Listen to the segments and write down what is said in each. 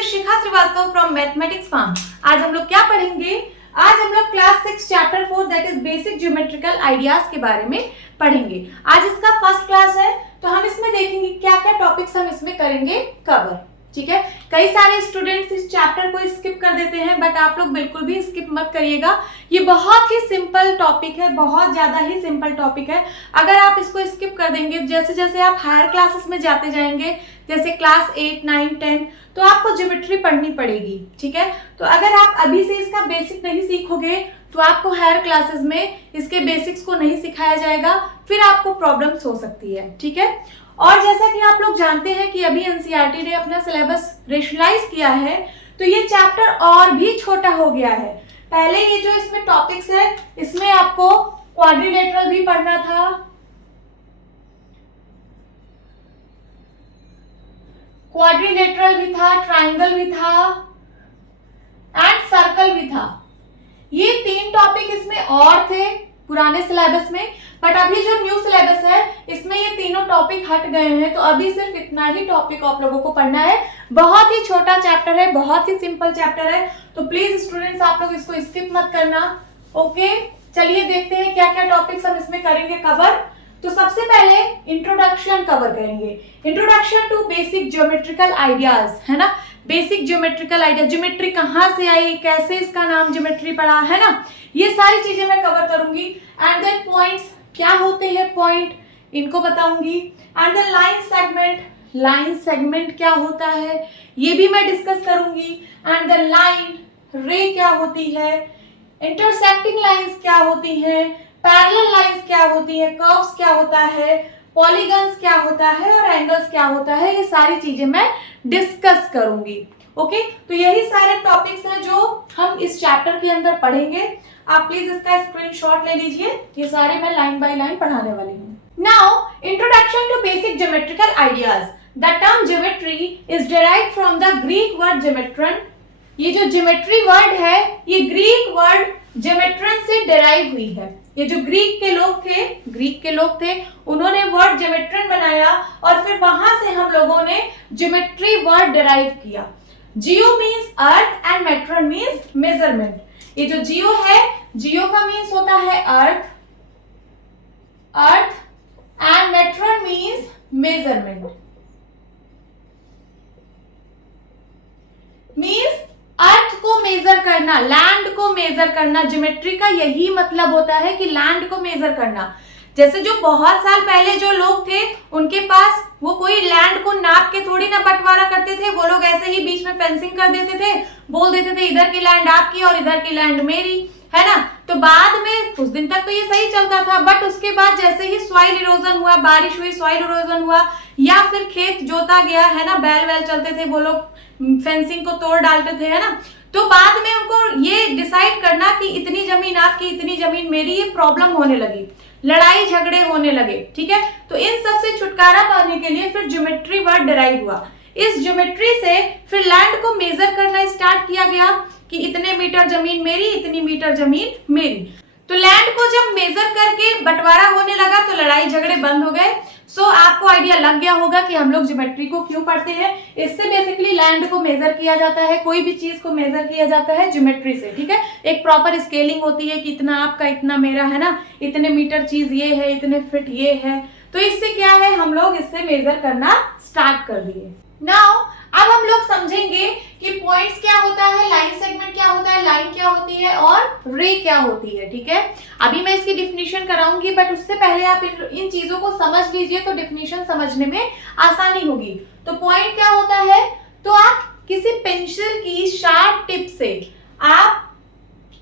is Shikha Srivastava from mathematics farm. आज हम लोग क्या पढ़ेंगे? आज हम लोग class 6 chapter 4 that is basic geometrical ideas के बारे में पढ़ेंगे। आज इसका फर्स्ट क्लास है, तो हम इसमें देखेंगे क्या क्या टॉपिक्स हम इसमें करेंगे कवर। ठीक है, कई सारे स्टूडेंट्स इस चैप्टर को स्किप कर देते हैं, बट आप लोग बिल्कुल भी स्किप मत करिएगा। ये बहुत ही सिंपल टॉपिक है, बहुत ज्यादा ही सिंपल टॉपिक है। अगर आप इसको स्किप कर देंगे, जैसे जैसे आप हायर क्लासेस में जाते जाएंगे, जैसे क्लास 8, 9, 10, तो आपको ज्योमेट्री पढ़नी पड़ेगी। ठीक है, तो अगर आप अभी से इसका बेसिक नहीं सीखोगे तो आपको हायर क्लासेस में इसके बेसिक्स को नहीं सिखाया जाएगा, फिर आपको प्रॉब्लम्स हो सकती है। ठीक है, और जैसा कि आप लोग जानते हैं कि अभी एनसीईआरटी ने अपना सिलेबस रेशनलाइज किया है, तो ये चैप्टर और भी छोटा हो गया है। पहले ये जो इसमें टॉपिक्स है, इसमें आपको क्वाड्रिलेटरल भी पढ़ना था, क्वाड्रिलेटरल भी था, ट्राइंगल भी था एंड सर्कल भी था। ये 3 टॉपिक इसमें और थे पुराने सिलेबस में, बट अभी जो न्यू सिलेबस है इसमें ये तीनों टॉपिक हट गए हैं, तो अभी सिर्फ इतना ही टॉपिक आप लोगों को पढ़ना है। बहुत ही छोटा चैप्टर है, बहुत ही सिंपल चैप्टर है, तो प्लीज स्टूडेंट्स आप लोग इसको स्किप मत करना। ओके, चलिए देखते हैं क्या क्या टॉपिक्स हम इसमें करेंगे कवर। तो सबसे पहले इंट्रोडक्शन कवर करेंगे, introduction to basic geometrical ideas, है ना। बेसिक ज्योमेट्रिकल आइडिया, ज्योमेट्री कहाँ से आई, कैसे इसका नाम ज्योमेट्री पड़ा, है ना, ये सारी चीजें मैं कवर करूंगी। एंड देन पॉइंट्स, क्या होते हैं पॉइंट, इनको बताऊंगी। And then line segment, line segment क्या होता है ये भी मैं डिस्कस करूंगी। एंड देन लाइन रे क्या होती है, इंटरसेक्टिंग लाइंस क्या होती हैं, पैरेलल लाइंस क्या होती है, कर्व्स क्या होता है, पॉलीगन्स क्या होता है और एंगल्स क्या होता है, ये सारी चीजें मैं डिस्कस करूंगी। ओके, तो यही सारे टॉपिक्स हैं जो हम इस चैप्टर के अंदर पढ़ेंगे। आप प्लीज इसका स्क्रीनशॉट ले लीजिए, ये सारे मैं लाइन बाय लाइन पढ़ाने वाली हूँ। Now introduction to basic geometrical ideas. The term geometry is derived from the Greek word geometron. ये जो ज्योमेट्री वर्ड है ये ग्रीक वर्ड ज्योमेट्रन से डिराइव हुई है। ये जो ग्रीक के लोग थे उन्होंने वर्ड ज्योमेट्रन बनाया और फिर वहां से हम लोगों ने ज्योमेट्री वर्ड डिराइव किया। जियो means earth and matron means measurement. ये जो जियो है, जियो का मीन्स होता है earth and matron means measurement, means earth को मेजर करना, लैंड को मेजर करना। ज्योमेट्री का यही मतलब होता है कि लैंड को मेजर करना। जैसे जो बहुत साल पहले जो लोग थे उनके पास वो कोई लैंड को नाप के थोड़ी ना बंटवारा करते थे, वो लोग ऐसे ही बीच में फेंसिंग कर देते थे, बोल देते थे इधर की लैंड आपकी और इधर की लैंड मेरी, है ना। तो बाद में कुछ दिन तक तो ये सही चलता था, बट उसके बाद जैसे ही सॉइल इरोजन हुआ, बारिश हुई, सॉइल इरोजन हुआ, या फिर खेत जोता गया, है ना, बैल वैल चलते थे, वो लोग फेंसिंग को तोड़ डालते थे, है ना। तो बाद में उनको ये डिसाइड करना कि इतनी जमीन आपकी, इतनी जमीन मेरी, ये प्रॉब्लम होने लगी, लड़ाई झगड़े होने लगे। ठीक है, तो इन सब से छुटकारा पाने के लिए फिर ज्योमेट्री वर्ड डिराइव हुआ। इस ज्योमेट्री से फिर लैंड को मेजर करना स्टार्ट किया गया कि इतने मीटर जमीन मेरी, इतनी मीटर जमीन मेरी। तो लैंड को जब मेजर करके बंटवारा होने लगा तो लड़ाई झगड़े बंद हो गए। सो आपको आइडिया लग गया होगा कि हम लोग ज्योमेट्री को क्यों पढ़ते हैं। इससे बेसिकली लैंड को मेजर किया जाता है, कोई भी चीज को मेजर किया जाता है ज्योमेट्री से। ठीक है, एक प्रॉपर स्केलिंग होती है कि इतना आपका, इतना मेरा, है ना, इतने मीटर चीज ये है, इतने फिट ये है। तो इससे क्या है, हम लोग इससे मेजर करना स्टार्ट कर दिए। नाउ अब हम लोग समझेंगे कि पॉइंट्स क्या होता है, लाइन सेगमेंट क्या होता है, लाइन क्या होती है और रे क्या होती है। ठीक है, अभी मैं इसकी डिफिनीशन कराऊंगी, बट उससे पहले आप इन चीजों को समझ लीजिए तो डिफिनीशन समझने में आसानी होगी। तो पॉइंट क्या होता है, तो आप किसी पेंसिल की शार्प टिप से आप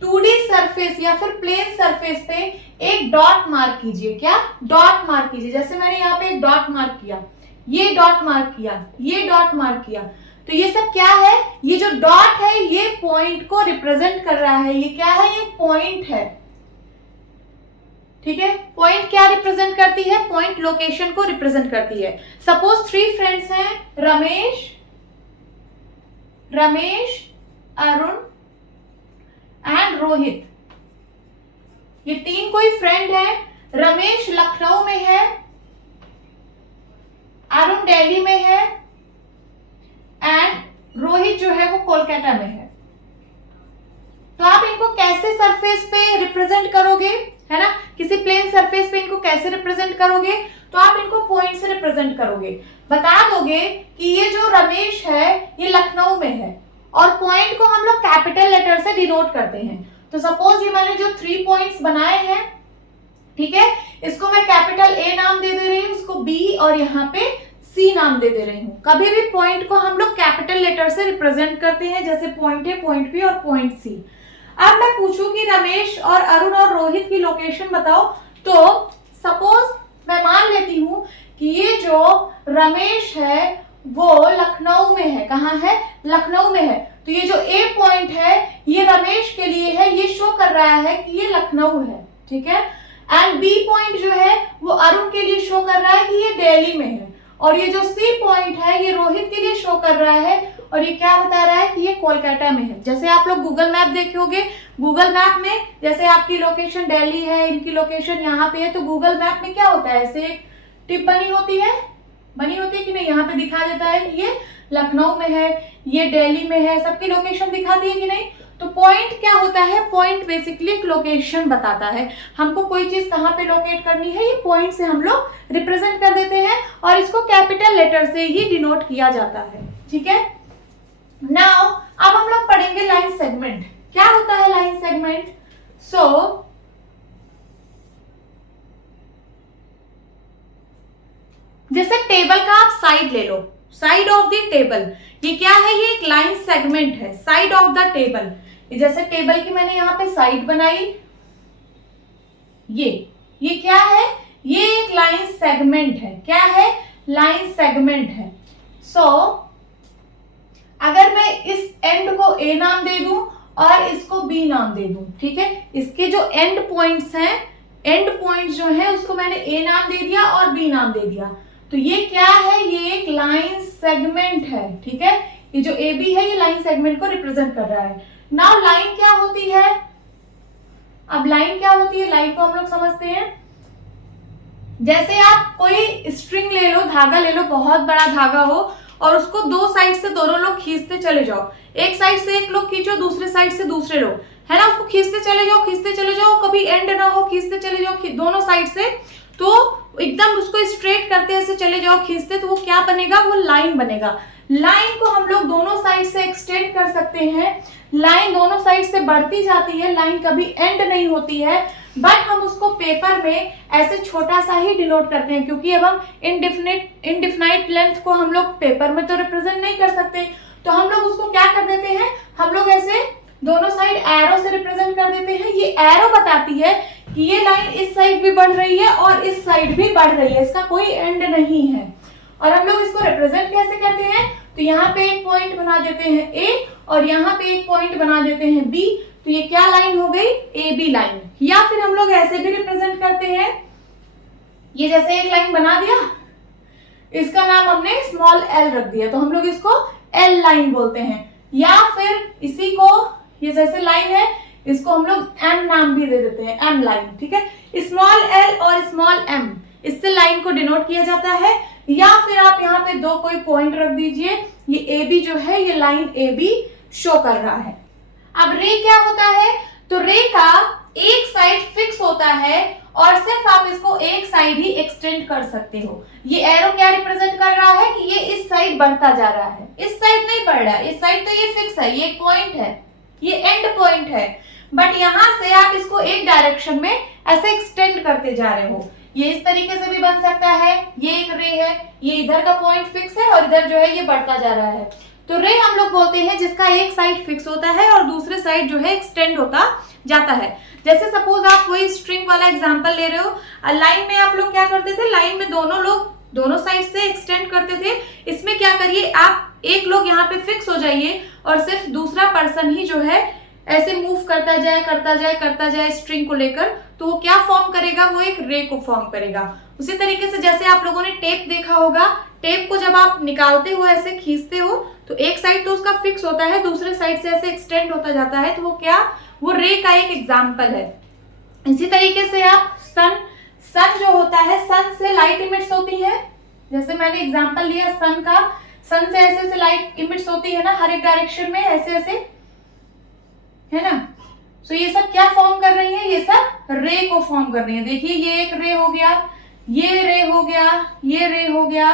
2D सरफेस या फिर प्लेन सरफेस पे एक डॉट मार्क कीजिए। क्या डॉट मार्क कीजिए, जैसे मैंने यहाँ पे एक डॉट मार्क किया, ये डॉट मार्क किया, ये डॉट मार्क किया, तो ये सब क्या है, ये जो डॉट है ये पॉइंट को रिप्रेजेंट कर रहा है। ये क्या है, ये पॉइंट है। ठीक है, पॉइंट क्या रिप्रेजेंट करती है, पॉइंट लोकेशन को रिप्रेजेंट करती है। सपोज 3 फ्रेंड्स हैं, रमेश, अरुण एंड रोहित। ये 3 कोई फ्रेंड है। रमेश लखनऊ में है, अरुण दिल्ली में है एंड रोहित जो है वो कोलकाता में है। तो आप इनको कैसे सरफेस पे रिप्रेजेंट करोगे, है ना, किसी प्लेन सरफेस पे इनको कैसे रिप्रेजेंट करोगे, तो आप इनको पॉइंट से रिप्रेजेंट करोगे। बता दोगे कि ये जो रमेश है ये लखनऊ में है, और पॉइंट को हम लोग कैपिटल लेटर से डिनोट करते हैं। तो सपोज ये मैंने जो 3 पॉइंट्स बनाए हैं, ठीक है, इसको मैं कैपिटल ए नाम दे रही हूँ, इसको बी और यहाँ पे सी नाम दे रही हूँ। कभी भी पॉइंट को हम लोग कैपिटल लेटर से रिप्रेजेंट करते हैं, जैसे पॉइंट ए, पॉइंट बी और पॉइंट सी। अब मैं पूछूं कि रमेश और अरुण और रोहित की लोकेशन बताओ, तो सपोज मैं मान लेती हूँ कि ये जो रमेश है वो लखनऊ में है। कहाँ है? लखनऊ में है। तो ये जो ए पॉइंट है ये रमेश के लिए है, ये शो कर रहा है कि ये लखनऊ है, ठीक है। एंड बी पॉइंट जो है वो अरुण के लिए शो कर रहा है कि ये दिल्ली में है, और ये जो सी पॉइंट है ये रोहित के लिए शो कर रहा है, और ये क्या बता रहा है कि ये कोलकाता में है। जैसे आप लोग गूगल मैप देखे होंगे, गूगल मैप में जैसे आपकी लोकेशन दिल्ली है, इनकी लोकेशन यहाँ पे है, तो गूगल मैप में क्या होता है, ऐसे एक टिप बनी होती है कि नहीं, यहाँ पे दिखा देता है कि ये लखनऊ में है, ये दिल्ली में है, सबकी लोकेशन दिखाती है कि नहीं। तो पॉइंट क्या होता है, पॉइंट बेसिकली एक लोकेशन बताता है। हमको कोई चीज कहाँ पे लोकेट करनी है, ये पॉइंट से हम लोग रिप्रेजेंट कर देते हैं, और इसको कैपिटल लेटर से ही डिनोट किया जाता है, ठीक है। नाउ अब हम लोग पढ़ेंगे लाइन सेगमेंट। क्या होता है लाइन सेगमेंट? सो जैसे टेबल का आप साइड ले लो, साइड ऑफ द टेबल, ये क्या है, ये एक लाइन सेगमेंट है, साइड ऑफ द टेबल। जैसे टेबल की मैंने यहाँ पे साइड बनाई, ये क्या है, ये एक लाइन सेगमेंट है। क्या है? लाइन सेगमेंट है। सो अगर मैं इस एंड को ए नाम दे दूं और इसको बी नाम दे दूं, ठीक है, इसके जो एंड पॉइंट्स हैं, एंड पॉइंट्स जो है उसको मैंने ए नाम दे दिया और बी नाम दे दिया, तो ये क्या है, ये एक लाइन सेगमेंट है, ठीक है। ये जो ए बी है ये लाइन सेगमेंट को रिप्रेजेंट कर रहा है। नाउ लाइन क्या होती है? अब लाइन क्या होती है, लाइन को हम लोग समझते हैं। जैसे आप कोई स्ट्रिंग ले लो, धागा ले लो, बहुत बड़ा धागा हो, और उसको दो साइड से दोनों लोग खींचते चले जाओ, एक साइड से एक लोग खींचो, दूसरे साइड से दूसरे लोग, है ना, उसको खींचते चले जाओ, कभी एंड ना हो, खींचते चले जाओ दोनों साइड से, तो एकदम उसको स्ट्रेट करते ऐसे चले जाओ खींचते, तो वो क्या बनेगा, वो लाइन बनेगा। लाइन को हम लोग दोनों साइड से एक्सटेंड कर सकते हैं, लाइन दोनों साइड से बढ़ती जाती है, लाइन कभी एंड नहीं होती है, बट हम उसको पेपर में ऐसे छोटा सा ही डिनोट करते हैं, क्योंकि अब हम इनडिफिनाइट लेंथ को हम लोग पेपर में तो रिप्रेजेंट नहीं कर सकते, तो हम लोग उसको क्या कर देते हैं, हम लोग ऐसे दोनों साइड एरो से रिप्रेजेंट कर देते हैं। ये एरो बताती है कि ये लाइन इस साइड भी बढ़ रही है और इस साइड भी बढ़ रही है, इसका कोई एंड नहीं है। और हम लोग इसको रिप्रेजेंट कैसे करते हैं, तो यहाँ पे एक पॉइंट बना देते हैं ए, और यहाँ पे एक पॉइंट बना देते हैं बी, तो ये क्या लाइन हो गई, ए बी लाइन। या फिर हम लोग ऐसे भी रिप्रेजेंट करते हैं, ये जैसे एक लाइन बना दिया, इसका नाम हमने स्मॉल एल रख दिया, तो हम लोग इसको एल लाइन बोलते हैं। या फिर इसी को, ये जैसे लाइन है, इसको हम लोग एम नाम भी दे देते हैं, एम लाइन, ठीक है। स्मॉल एल और स्मॉल एम, इससे लाइन को डिनोट किया जाता है। या फिर आप यहाँ पे दो कोई पॉइंट रख दीजिए, ये ए बी जो है ये लाइन ए बी शो कर रहा है। अब रे क्या होता है, तो रे का एक साइड फिक्स होता है और सिर्फ आप इसको एक साइड ही एक्सटेंड कर सकते हो। ये एरो क्या रिप्रेजेंट कर रहा है कि ये इस साइड बढ़ता जा रहा है, इस साइड नहीं बढ़ रहा है, इस साइड तो ये फिक्स है, ये एक पॉइंट है, ये एंड पॉइंट है, बट यहां से आप इसको एक डायरेक्शन में ऐसे एक्सटेंड करते जा रहे हो। ये इस तरीके से भी बन सकता है, ये एक रे है, ये इधर का पॉइंट फिक्स है और इधर जो है ये बढ़ता जा रहा है, तो रे हम लोग बोलते हैं जिसका एक साइड फिक्स होता है और दूसरे साइड जो है एक्सटेंड होता जाता है। जैसे सपोज आप कोई स्ट्रिंग वाला एग्जांपल ले रहे हो, लाइन में आप लोग क्या करते थे, लाइन में दोनों लोग दोनों साइड से एक्सटेंड करते थे। इसमें क्या करिए, आप एक लोग यहाँ पे फिक्स हो जाइए और सिर्फ दूसरा पर्सन ही जो है ऐसे मूव करता जाए स्ट्रिंग को लेकर, तो वो क्या फॉर्म करेगा, वो एक रे को फॉर्म करेगा। उसी तरीके से जैसे आप लोगों ने टेप देखा होगा, टेप को जब आप निकालते हो ऐसे खींचते हो तो एक साइड तो उसका फिक्स होता है, दूसरे साइड से ऐसे एक्सटेंड होता जाता है, तो वो क्या, वो रे का एक एग्जाम्पल है। इसी तरीके से आप सन जो होता है, सन से लाइट इमिट्स होती है, जैसे मैंने एग्जाम्पल लिया सन का, सन से ऐसे ऐसे लाइट इमिट्स होती है ना हर एक डायरेक्शन में, ऐसे ऐसे, है ना। सो ये सब क्या फॉर्म कर रही है, ये सब रे को फॉर्म कर रही है। देखिए ये एक रे हो गया, ये रे हो गया, ये रे हो गया,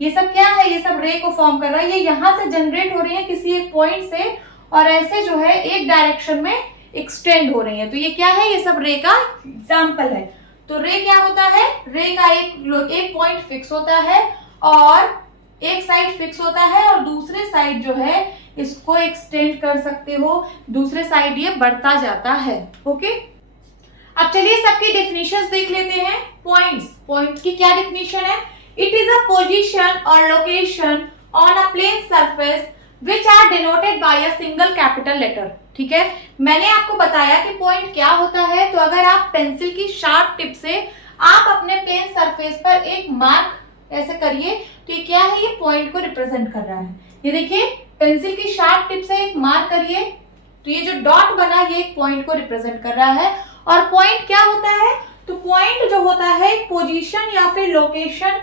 ये सब क्या है, ये सब रे को फॉर्म कर रहा है। ये यहां से जनरेट हो रही है किसी एक पॉइंट से और ऐसे जो है एक डायरेक्शन में एक्सटेंड हो रही है। तो ये क्या है, ये सब रे का एग्जाम्पल है। तो रे क्या होता है, रे का एक पॉइंट फिक्स होता है और एक साइड फिक्स होता है और दूसरे साइड जो है इसको एक्सटेंड कर सकते हो, दूसरे साइड ये बढ़ता जाता है। ओके, अब चलिए सबकी डेफिनेशंस देख लेते हैं। पॉइंट की क्या डेफिनेशन है, इट इज अ पोजीशन और location on a plane surface which are denoted by a single capital letter. ठीक है, मैंने आपको बताया कि पॉइंट क्या होता है। तो अगर आप पेंसिल की शार्प टिप से आप अपने प्लेन सरफेस पर एक मार्क ऐसे करिए तो ये क्या है, ये पॉइंट को रिप्रेजेंट कर रहा है। ये देखिए पेंसिल की शार्प टिप से एक मार्क करिए तो ये जो डॉट बना ये एक पॉइंट को रिप्रेजेंट कर रहा है। और पॉइंट क्या होता है, तो पॉइंट जो होता है एक पोजीशन या फिर लोकेशन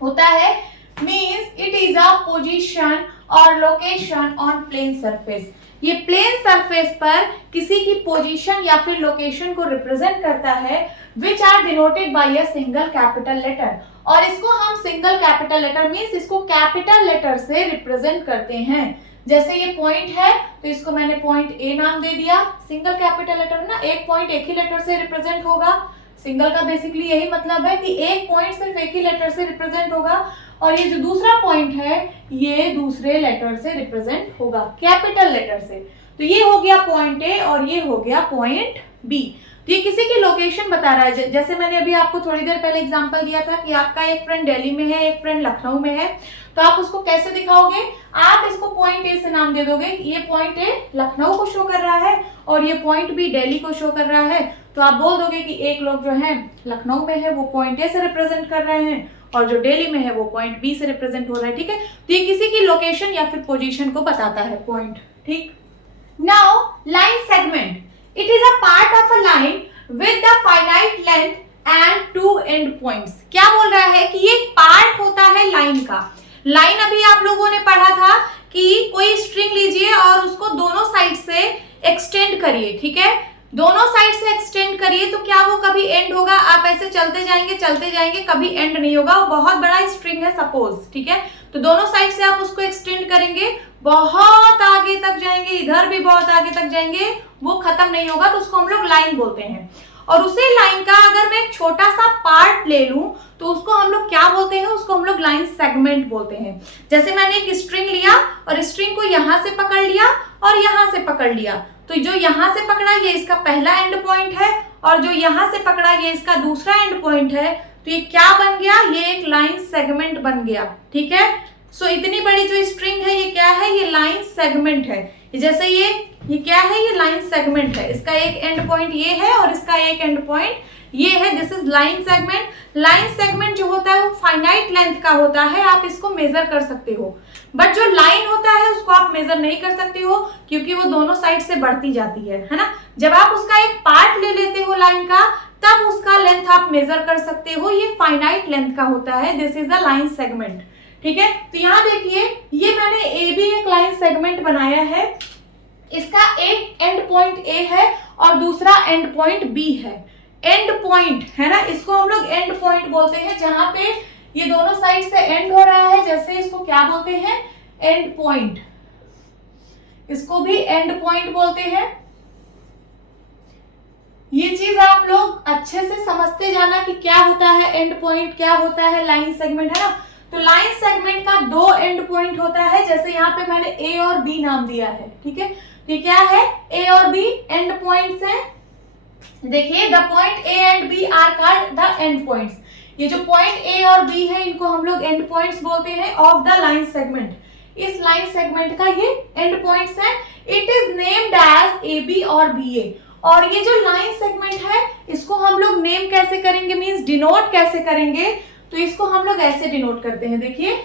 होता है, means it is a position और लोकेशन ऑन प्लेन सरफेस। ये प्लेन सरफेस पर किसी की पोजीशन या फिर लोकेशन को रिप्रेजेंट करता है which are denoted by a single capital letter. और इसको हम सिंगल कैपिटल लेटर मींस इसको कैपिटल लेटर से रिप्रेजेंट करते हैं। जैसे ये पॉइंट है तो इसको मैंने पॉइंट ए नाम दे दिया, सिंगल कैपिटल लेटर है ना, एक पॉइंट एक ही लेटर से रिप्रेजेंट होगा। सिंगल का बेसिकली यही मतलब है कि एक पॉइंट सिर्फ एक ही लेटर से रिप्रेजेंट होगा और ये जो दूसरा पॉइंट है ये दूसरे लेटर से रिप्रेजेंट होगा, कैपिटल लेटर से। तो ये हो गया पॉइंट ए और ये हो गया पॉइंट बी। तो ये किसी की लोकेशन बता रहा है। जैसे मैंने अभी आपको थोड़ी देर पहले एग्जांपल दिया था कि आपका एक फ्रेंड दिल्ली में है, एक फ्रेंड लखनऊ में है, तो आप उसको कैसे दिखाओगे, आप इसको पॉइंट ए से नाम दे दोगे। ये पॉइंट ए लखनऊ को शो कर रहा है और ये पॉइंट बी दिल्ली को शो कर रहा है। तो आप बोल दोगे कि एक लोग जो है लखनऊ में है वो पॉइंट ए से रिप्रेजेंट कर रहे हैं और जो दिल्ली में है वो पॉइंट बी से रिप्रेजेंट हो रहा है। ठीक है, तो ये किसी की लोकेशन या फिर पोजीशन को बताता है पॉइंट। ठीक, now line segment, it is a part of a line with the finite length and two end points. क्या बोल रहा है कि ये पार्ट होता है लाइन का। लाइन अभी आप लोगों ने पढ़ा था कि कोई स्ट्रिंग लीजिए और उसको दोनों साइड से एक्सटेंड करिए। ठीक है, दोनों साइड से एक्सटेंड करिए तो क्या वो कभी एंड होगा, आप ऐसे चलते जाएंगे कभी एंड नहीं होगा। वो बहुत बड़ा स्ट्रिंग है सपोज, ठीक है, तो दोनों साइड से आप उसको एक्सटेंड करेंगे, बहुत आगे तक जाएंगे, इधर भी बहुत आगे तक जाएंगे, वो खत्म नहीं होगा, तो उसको हम लोग लाइन बोलते हैं। और उसे लाइन का अगर मैं एक छोटा सा पार्ट ले लूं तो उसको हम लोग क्या बोलते हैं, उसको हम लोग लाइन सेगमेंट बोलते हैं। जैसे मैंने एक स्ट्रिंग लिया और स्ट्रिंग को यहां से पकड़ लिया और यहां से पकड़ लिया, तो जो यहां से पकड़ा ये इसका पहला एंड पॉइंट है और जो यहां से पकड़ा ये इसका दूसरा एंड पॉइंट है। तो ये क्या बन गया, ये एक लाइन सेगमेंट बन गया। ठीक है, सो इतनी बड़ी जो स्ट्रिंग है ये क्या है, ये लाइन सेगमेंट है। जैसे ये क्या है, ये लाइन सेगमेंट है, इसका एक एंड पॉइंट ये है और इसका एक एंड पॉइंट ये है, this is line segment. Line segment जो होता है वो फाइनाइट लेंथ का होता है, आप इसको मेजर कर सकते हो, बट जो लाइन होता है उसको आप मेजर नहीं कर सकते हो क्योंकि वो दोनों साइड से बढ़ती जाती है ना। जब आप उसका एक पार्ट ले लेते हो लाइन का तब उसका लेंथ आप मेजर कर सकते हो, ये फाइनाइट लेंथ का होता है, this is a line segment. ठीक है, तो यहाँ देखिए ये मैंने ए भी एक लाइन सेगमेंट बनाया है, इसका एक एंड पॉइंट ए है और दूसरा एंड पॉइंट बी है। एंड पॉइंट है ना, इसको हम लोग एंड पॉइंट बोलते हैं, जहां पे ये दोनों साइड से एंड हो रहा है, जैसे इसको क्या बोलते हैं, एंड पॉइंट, इसको भी एंड पॉइंट बोलते हैं। ये चीज आप लोग अच्छे से समझते जाना कि क्या होता है एंड पॉइंट, क्या होता है लाइन सेगमेंट, है ना। तो लाइन सेगमेंट का दो एंड पॉइंट होता है, जैसे यहाँ पे मैंने ए और बी नाम दिया है। ठीक है, तो क्या है, ए और बी एंड पॉइंट्स हैं। देखिए the point A and B are called the end points. ये जो पॉइंट ए और बी है इनको हम लोग एंड पॉइंट्स बोलते हैं ऑफ द लाइन सेगमेंट। इस लाइन सेगमेंट का ये एंड पॉइंट्स है। It is named as A B और बी ए। और ये जो लाइन सेगमेंट है इसको हम लोग नेम कैसे करेंगे, मींस डिनोट कैसे करेंगे, तो इसको हम लोग ऐसे डिनोट करते हैं। देखिए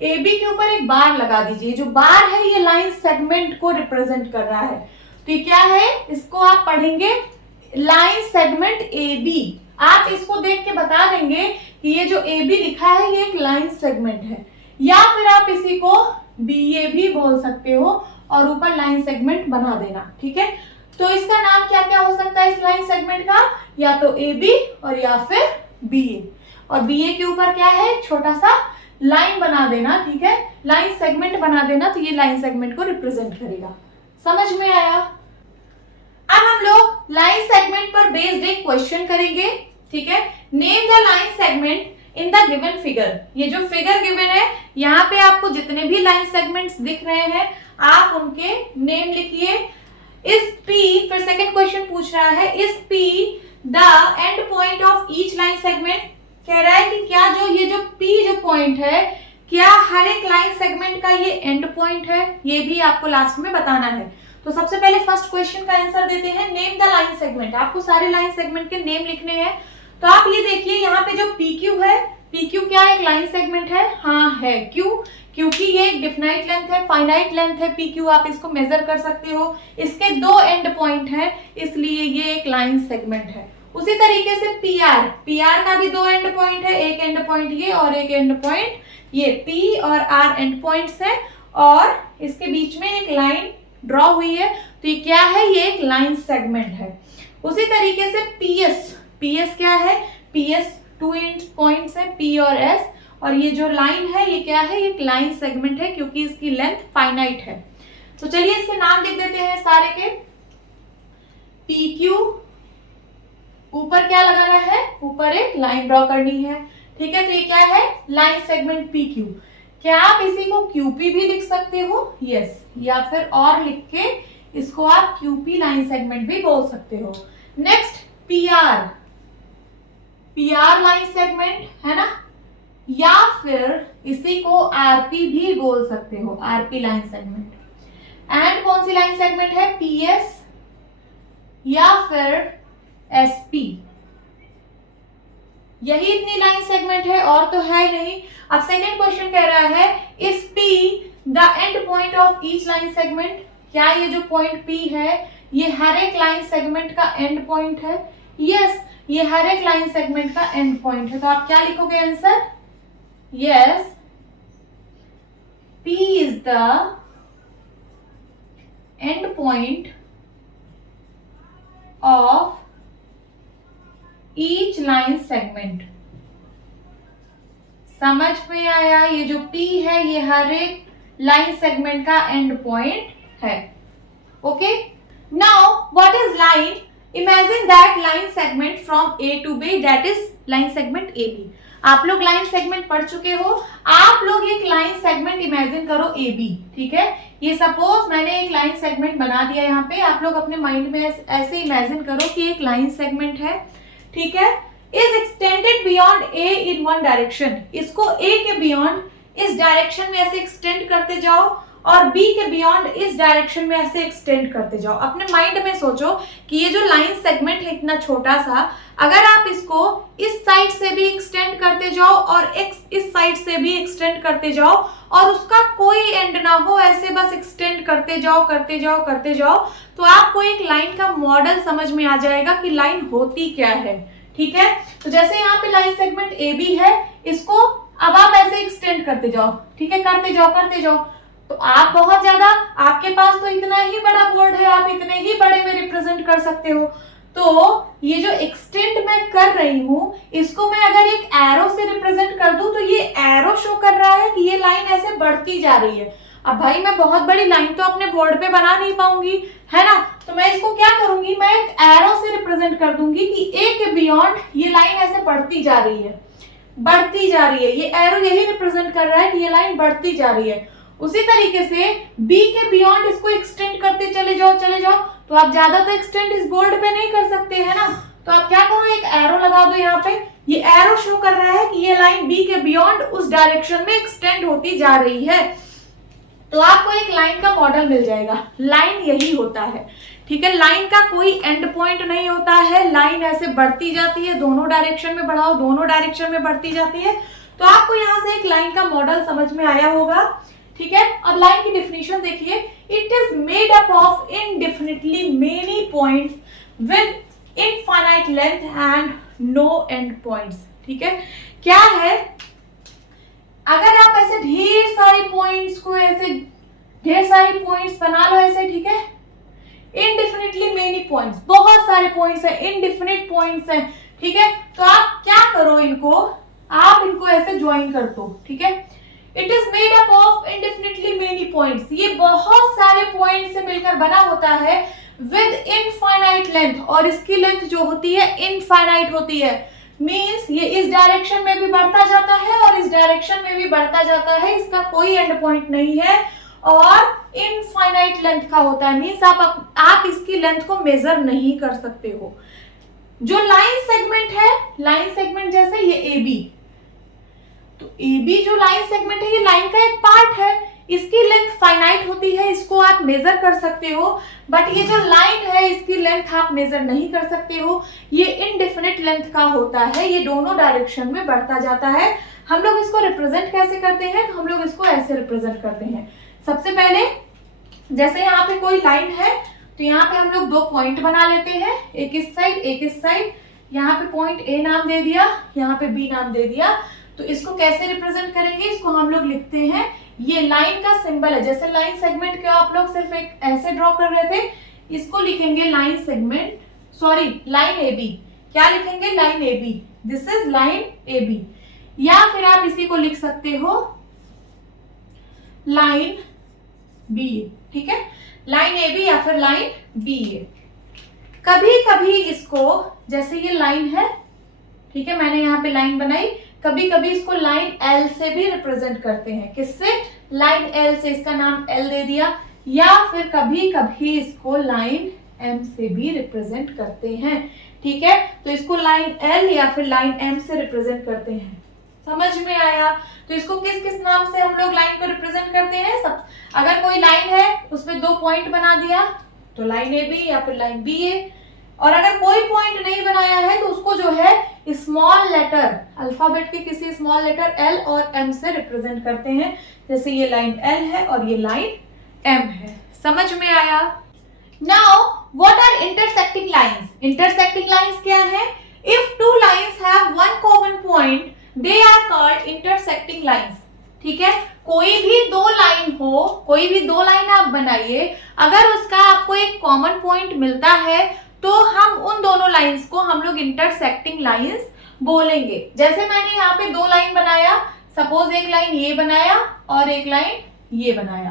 ए बी के ऊपर एक बार लगा दीजिए, जो बार है ये लाइन सेगमेंट को रिप्रेजेंट कर रहा है। तो ये क्या है, इसको आप पढ़ेंगे लाइन सेगमेंट ए बी। आप इसको देख के बता देंगे कि ये जो ए बी लिखा है ये एक लाइन सेगमेंट है। या फिर आप इसी को BA भी बोल सकते हो और ऊपर लाइन सेगमेंट बना देना, ठीक है। तो इसका नाम क्या क्या हो सकता है इस लाइन सेगमेंट का, या तो AB और या फिर BA, और BA के ऊपर क्या है, छोटा सा लाइन बना देना, ठीक है, लाइन सेगमेंट बना देना, तो ये लाइन सेगमेंट को रिप्रेजेंट करेगा। समझ में आया? अब हम लोग लाइन सेगमेंट पर बेस्ड एक क्वेश्चन करेंगे, ठीक है। Name the line segment in the given figure. ये जो फिगर गिवन है, यहाँ पे आपको जितने भी लाइन सेगमेंट्स दिख रहे हैं आप उनके नेम लिखिए। इस P, फिर सेकंड क्वेश्चन पूछ रहा है, इस P the end point of each line segment. कह रहा है कि क्या ये जो P जो पॉइंट है, क्या हर एक लाइन सेगमेंट का ये एंड पॉइंट है, ये भी आपको लास्ट में बताना है। तो सबसे पहले फर्स्ट क्वेश्चन का आंसर देते हैं, नेम द लाइन सेगमेंट। आपको सारे लाइन सेगमेंट के नेम लिखने हैं। तो आप ये देखिए यहाँ पे जो PQ है, PQ क्या एक लाइन सेगमेंट है? हाँ है। क्यों? क्योंकि ये एक डिफिनाइट लेंथ है, फाइनाइट लेंथ है PQ, आप इसको मेजर कर सकते हो। इसके 2 एंड पॉइंट है, इसलिए ये एक लाइन सेगमेंट है। उसी तरीके से PR का भी 2 एंड पॉइंट है, एक एंड पॉइंट ये और एक एंड पॉइंट ये। P और R एंड पॉइंट्स है और इसके बीच में एक लाइन ड्रॉ हुई है, तो ये क्या है, ये एक लाइन सेगमेंट है। उसी तरीके से PS क्या है, PS 2 एंड पॉइंट्स है P और S, और ये जो लाइन है ये क्या है, एक लाइन सेगमेंट है क्योंकि इसकी लेंथ फाइनाइट है। तो चलिए इसके नाम लिख देते हैं सारे के। PQ, ऊपर क्या लगाना है, ऊपर एक लाइन ड्रॉ करनी है, ठीक है। तो ये क्या है, लाइन सेगमेंट PQ। क्या आप इसी को QP भी लिख सकते हो? यस, या फिर और लिख के इसको आप QP लाइन सेगमेंट भी बोल सकते हो। नेक्स्ट PR लाइन सेगमेंट है ना, या फिर इसी को RP भी बोल सकते हो, RP लाइन सेगमेंट। एंड कौन सी लाइन सेगमेंट है, PS या फिर SP। यही इतनी लाइन सेगमेंट है और तो है नहीं। अब सेकेंड क्वेश्चन कह रहा है, इस P the end point of each line segment. क्या ये जो पॉइंट P है ये हर एक लाइन सेगमेंट का एंड पॉइंट है? यस, ये हर एक लाइन सेगमेंट का एंड पॉइंट है। तो आप क्या लिखोगे answer? Yes, P is the end point of each line segment. समझ में आया? ये जो P है ये हर एक लाइन सेगमेंट का एंड पॉइंट है। Okay, now what is line? Imagine that line segment from A to B, that is line segment AB। आप लोग लाइन सेगमेंट पढ़ चुके हो। आप लोग एक लाइन सेगमेंट इमेजिन करो AB, ठीक है। ये सपोज मैंने एक लाइन सेगमेंट बना दिया यहाँ पे, आप लोग अपने माइंड में ऐसे इमेजिन करो कि एक लाइन सेगमेंट है, ठीक है, is extended beyond A in one direction. इसको A के बियॉन्ड इस डायरेक्शन में ऐसे एक्सटेंड करते जाओ और B के बियॉन्ड इस डायरेक्शन में ऐसे एक्सटेंड करते जाओ। अपने माइंड में सोचो कि ये जो लाइन सेगमेंट है इतना छोटा सा, अगर आप इसको इस साइड से भी एक्सटेंड करते जाओ और इस साइड से भी एक्सटेंड करते जाओ और उसका कोई एंड ना हो, ऐसे बस एक्सटेंड करते जाओ करते जाओ करते जाओ, तो आपको एक लाइन का मॉडल समझ में आ जाएगा कि लाइन होती क्या है, ठीक है। तो जैसे यहाँ पे लाइन सेगमेंट AB है, इसको अब आप ऐसे एक्सटेंड करते जाओ, ठीक है, करते जाओ। तो आप बहुत ज्यादा, आपके पास तो इतना ही बड़ा बोर्ड है, आप इतने ही बड़े में रिप्रेजेंट कर सकते हो। तो ये जो एक्सटेंड मैं कर रही हूं, इसको मैं अगर एक एरो से रिप्रेजेंट कर दूं तो ये एरो शो कर रहा है कि ये लाइन ऐसे बढ़ती जा रही है। अब भाई मैं बहुत बड़ी लाइन तो अपने बोर्ड पे बना नहीं पाऊंगी, है ना, तो मैं इसको क्या करूंगी, मैं एक एरो से रिप्रेजेंट कर दूंगी कि A के बियॉन्ड ये लाइन ऐसे बढ़ती जा रही है, ये एरो यही रिप्रेजेंट कर रहा है कि ये लाइन बढ़ती जा रही है। उसी तरीके से B के बियॉन्ड इसको एक्सटेंड करते चले जाओ। तो आप ज्यादा तो एक्सटेंड इस बोर्ड पे नहीं कर सकते, है ना, तो आप क्या करो, एक एरो लगा दो यहाँ पे। ये एरो शो कर रहा है कि ये लाइन B के बियॉन्ड उस डायरेक्शन में एक्सटेंड होती जा रही है। तो आपको एक लाइन का मॉडल मिल जाएगा। लाइन यही होता है, ठीक है। लाइन का कोई एंड पॉइंट नहीं होता है, लाइन ऐसे बढ़ती जाती है, दोनों डायरेक्शन में बढ़ाओ, दोनों डायरेक्शन में बढ़ती जाती है। तो आपको यहाँ से एक लाइन का मॉडल समझ में आया होगा, ठीक है। अब लाइन की डेफिनेशन देखिए, it is made up of indefinitely many points with infinite length and no end points, ठीक है। क्या है, अगर आप ऐसे ढेर सारे पॉइंट्स को ऐसे ढेर सारे पॉइंट्स बना लो ऐसे, ठीक है, इनडिफिनिटली मेनी पॉइंट्स, बहुत सारे पॉइंट्स हैं, इनडिफिनिट पॉइंट्स हैं, ठीक है, तो आप क्या करो, इनको आप इनको ऐसे ज्वाइन कर दो, ठीक है। It is made up of indefinitely many points, ये बहुत सारे पॉइंट से मिलकर बना होता है विद इनफाइनाइट लेंथ, और इसकी लेंथ जो होती है इनफाइनाइट होती है, मीन्स ये इस डायरेक्शन में भी बढ़ता जाता है और इस डायरेक्शन में भी बढ़ता जाता है, इसका कोई एंड पॉइंट नहीं है और इनफाइनाइट लेंथ का होता है, मीन्स आप इसकी लेंथ को मेजर नहीं कर सकते हो। जो लाइन सेगमेंट है, लाइन सेगमेंट जैसे ये AB, तो AB जो लाइन सेगमेंट है ये लाइन का एक पार्ट है, इसकी लेंथ फाइनाइट होती है, इसको आप मेजर कर सकते हो, बट ये जो लाइन है इसकी लेंथ आप मेजर नहीं कर सकते हो, ये इनडेफिनिट लेंथ का होता है, ये दोनों डायरेक्शन में बढ़ता जाता है। हम लोग इसको रिप्रेजेंट कैसे करते हैं, तो हम लोग इसको ऐसे रिप्रेजेंट करते हैं। सबसे पहले जैसे यहाँ पे कोई लाइन है तो यहाँ पे हम लोग 2 पॉइंट बना लेते हैं, एक इस साइड एक इस साइड, यहाँ पे पॉइंट A नाम दे दिया, यहाँ पे B नाम दे दिया। तो इसको कैसे रिप्रेजेंट करेंगे, इसको हम लोग लिखते हैं, ये लाइन का सिंबल है, जैसे लाइन सेगमेंट का आप लोग सिर्फ एक ऐसे ड्रॉ कर रहे थे, इसको लिखेंगे line segment, sorry line AB, क्या लिखेंगे, line AB, this is line AB, या फिर आप इसी को लिख सकते हो लाइन BA, ठीक है, लाइन AB या फिर लाइन BA। कभी कभी इसको, जैसे ये लाइन है, ठीक है, मैंने यहाँ पे लाइन बनाई, कभी कभी इसको लाइन L से भी रिप्रेजेंट करते हैं, किससे, लाइन L से, इसका नाम L दे दिया, या फिर कभी कभी इसको लाइन M से भी रिप्रेजेंट करते हैं, ठीक है, तो इसको लाइन L या फिर लाइन M से रिप्रेजेंट करते हैं। समझ में आया, तो इसको किस किस नाम से हम लोग लाइन को रिप्रेजेंट करते हैं, सब, अगर कोई लाइन है उसमें 2 पॉइंट बना दिया तो लाइन AB या फिर लाइन BA, और अगर कोई पॉइंट नहीं बनाया है तो उसको जो है स्मॉल लेटर, अल्फाबेट के किसी स्मॉल लेटर L और M से रिप्रेजेंट करते हैं, जैसे ये लाइन L है और ये लाइन M है। समझ में आया। Now what are intersecting lines, intersecting lines क्या है, if 2 lines have one common point they are called intersecting lines, ठीक है, कोई भी 2 लाइन हो, कोई भी 2 लाइन आप बनाइए, अगर उसका आपको एक कॉमन पॉइंट मिलता है तो हम उन दोनों लाइंस को हम लोग इंटरसेक्टिंग लाइंस बोलेंगे। जैसे मैंने यहाँ पे 2 लाइन बनाया, सपोज एक लाइन ये बनाया और एक लाइन ये बनाया,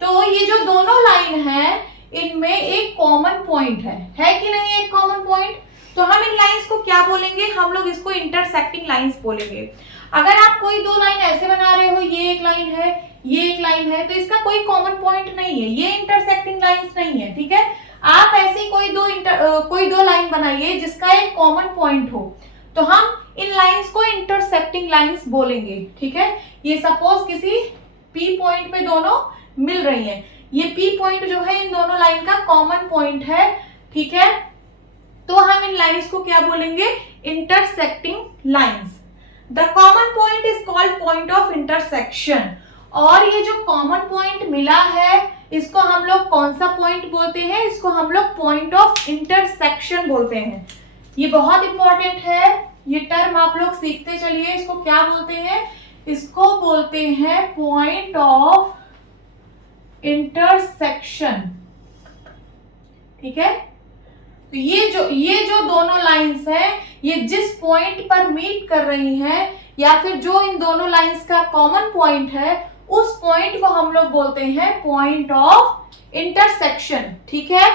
तो ये जो दोनों लाइन है इनमें एक कॉमन पॉइंट है कि नहीं, एक कॉमन पॉइंट, तो हम इन लाइंस को क्या बोलेंगे, हम लोग इसको इंटरसेक्टिंग लाइंस बोलेंगे। अगर आप कोई 2 लाइन ऐसे बना रहे हो, ये एक लाइन है ये एक लाइन है, तो इसका कोई कॉमन पॉइंट नहीं है, ये इंटरसेक्टिंग लाइंस नहीं है, ठीक है। आप ऐसी कोई दो लाइन बनाइए जिसका एक कॉमन पॉइंट हो, तो हम इन लाइंस को इंटरसेक्टिंग लाइंस बोलेंगे, ठीक है। ये सपोज किसी P पॉइंट पे दोनों मिल रही हैं, ये P पॉइंट जो है इन दोनों लाइन का कॉमन पॉइंट है, ठीक है, तो हम इन लाइंस को क्या बोलेंगे, intersecting lines. The common point is called point of intersection, और ये जो कॉमन पॉइंट मिला है इसको हम लोग कौन सा पॉइंट बोलते हैं, इसको हम लोग पॉइंट ऑफ इंटरसेक्शन बोलते हैं। ये बहुत इंपॉर्टेंट है, ये टर्म आप लोग सीखते चलिए, इसको क्या बोलते हैं, इसको बोलते हैं पॉइंट ऑफ इंटरसेक्शन, ठीक है। तो ये जो दोनों लाइंस हैं, ये जिस पॉइंट पर मीट कर रही हैं, या फिर जो इन दोनों लाइंस का कॉमन पॉइंट है, उस पॉइंट को हम लोग बोलते हैं पॉइंट ऑफ इंटरसेक्शन, ठीक है।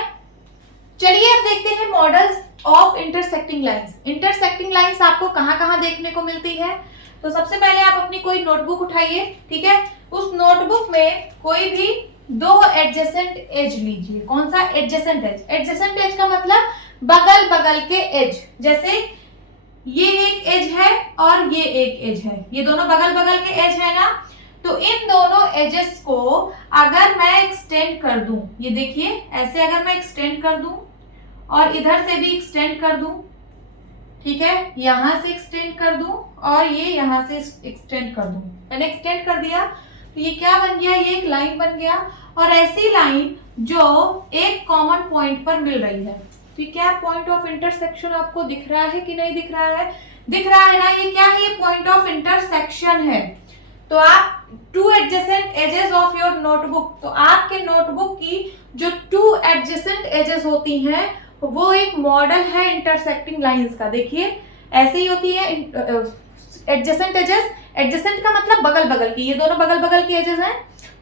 चलिए अब देखते हैं models of intersecting lines. Intersecting lines आपको कहाँ कहाँ देखने को मिलती है, तो सबसे पहले आप अपनी कोई नोटबुक उठाइए, ठीक है, उस नोटबुक में कोई भी 2 एडजेसेंट एज लीजिए। कौन सा, एडजेसेंट एज, एडजेसेंट एज का मतलब बगल बगल के एज, जैसे ये एक एज है और ये एक एज है, ये दोनों बगल बगल के एज है ना, तो इन दोनों एजेस को अगर मैं एक्सटेंड कर दूं, ये देखिए ऐसे अगर मैं एक्सटेंड कर दूं और इधर से भी एक्सटेंड कर दूं, ठीक है, यहां से एक्सटेंड कर दूं और ये यहां से एक्सटेंड कर दूं, मैंने एक्सटेंड कर दिया, तो ये क्या बन गया, ये एक लाइन बन गया, और ऐसी लाइन जो एक कॉमन पॉइंट पर मिल रही है, तो क्या पॉइंट ऑफ इंटरसेक्शन आपको दिख रहा है कि नहीं दिख रहा है, दिख रहा है ना, ये क्या है, ये पॉइंट ऑफ इंटरसेक्शन है। तो आप two adjacent edges of your notebook, तो आपके नोटबुक की जो टू एडजेसेंट एजेस होती हैं वो एक मॉडल है इंटरसेक्टिंग लाइंस का। देखिए ऐसे ही होती है एडजेसेंट एजेस। एडजेसेंट का मतलब बगल बगल की, ये दोनों बगल बगल की एजेस हैं।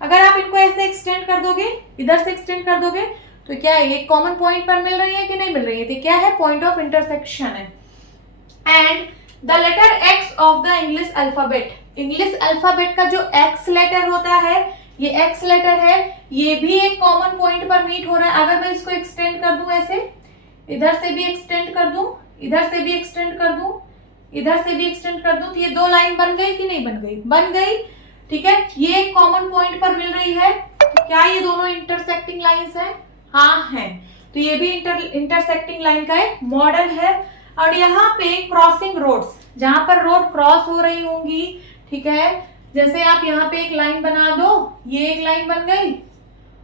अगर आप इनको ऐसे एक्सटेंड कर दोगे, इधर से एक्सटेंड कर दोगे, तो क्या है, एक कॉमन पॉइंट पर मिल रही है कि नहीं मिल रही है, तो क्या है, पॉइंट ऑफ इंटरसेक्शन है। And the letter X of the English alphabet, English alphabet का जो एक्स लेटर होता है, ये एक्स लेटर है, ये भी एक कॉमन पॉइंट पर मीट हो रहा है। अगर मैं इसको एक्सटेंड कर दूं ऐसे, इधर से भी एक्सटेंड कर दूं, इधर से भी एक्सटेंड कर दूं, इधर से भी एक्सटेंड कर दूं, तो ये दो लाइन बन गई कि नहीं बन गई, बन गई। ठीक है, ये एक कॉमन पॉइंट पर मिल रही है, तो क्या ये दोनों इंटरसेक्टिंग लाइंस हैं? हाँ है। तो ये भी इंटरसेक्टिंग लाइन का एक मॉडल है। और यहाँ पे क्रॉसिंग रोड्स, जहां पर रोड क्रॉस हो रही होंगी, ठीक है, जैसे आप यहाँ पे एक लाइन बना दो, ये एक लाइन बन गई,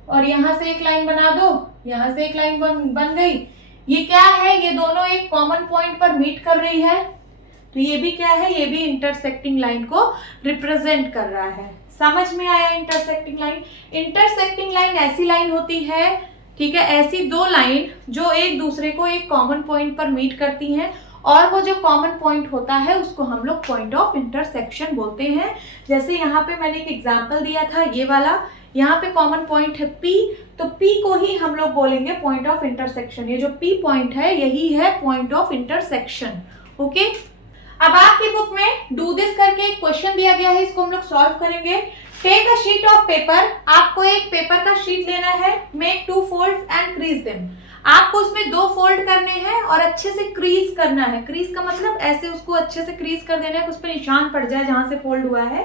और यहाँ से एक लाइन बना दो, यहाँ से एक लाइन बन गई, ये क्या है, ये दोनों एक कॉमन पॉइंट पर मीट कर रही है, तो ये भी क्या है, ये भी इंटरसेक्टिंग लाइन को रिप्रेजेंट कर रहा है। समझ में आया इंटरसेक्टिंग लाइन? इंटरसेक्टिंग लाइन ऐसी लाइन होती है, ठीक है, ऐसी दो लाइन जो एक दूसरे को एक कॉमन पॉइंट पर मीट करती हैं, और वो जो कॉमन पॉइंट होता है उसको हम लोग पॉइंट ऑफ इंटरसेक्शन बोलते हैं। जैसे यहाँ पे मैंने एक एग्जांपल दिया था, ये वाला, यहाँ पे कॉमन पॉइंट है P, तो P को ही हम लोग बोलेंगे पॉइंट ऑफ इंटरसेक्शन। ये जो P पॉइंट है यही है पॉइंट ऑफ इंटरसेक्शन। ओके, अब आपकी बुक में डू दिस करके एक क्वेश्चन दिया गया है, इसको हम लोग सॉल्व करेंगे। Take a sheet of paper, आपको एक पेपर का शीट लेना है, make 2 folds and crease them, आपको उसमें 2 फोल्ड करने हैं और अच्छे से क्रीज करना है। क्रीज का मतलब ऐसे उसको अच्छे से क्रीज कर देना है, उस पर निशान पड़ जाए जहां से फोल्ड हुआ है।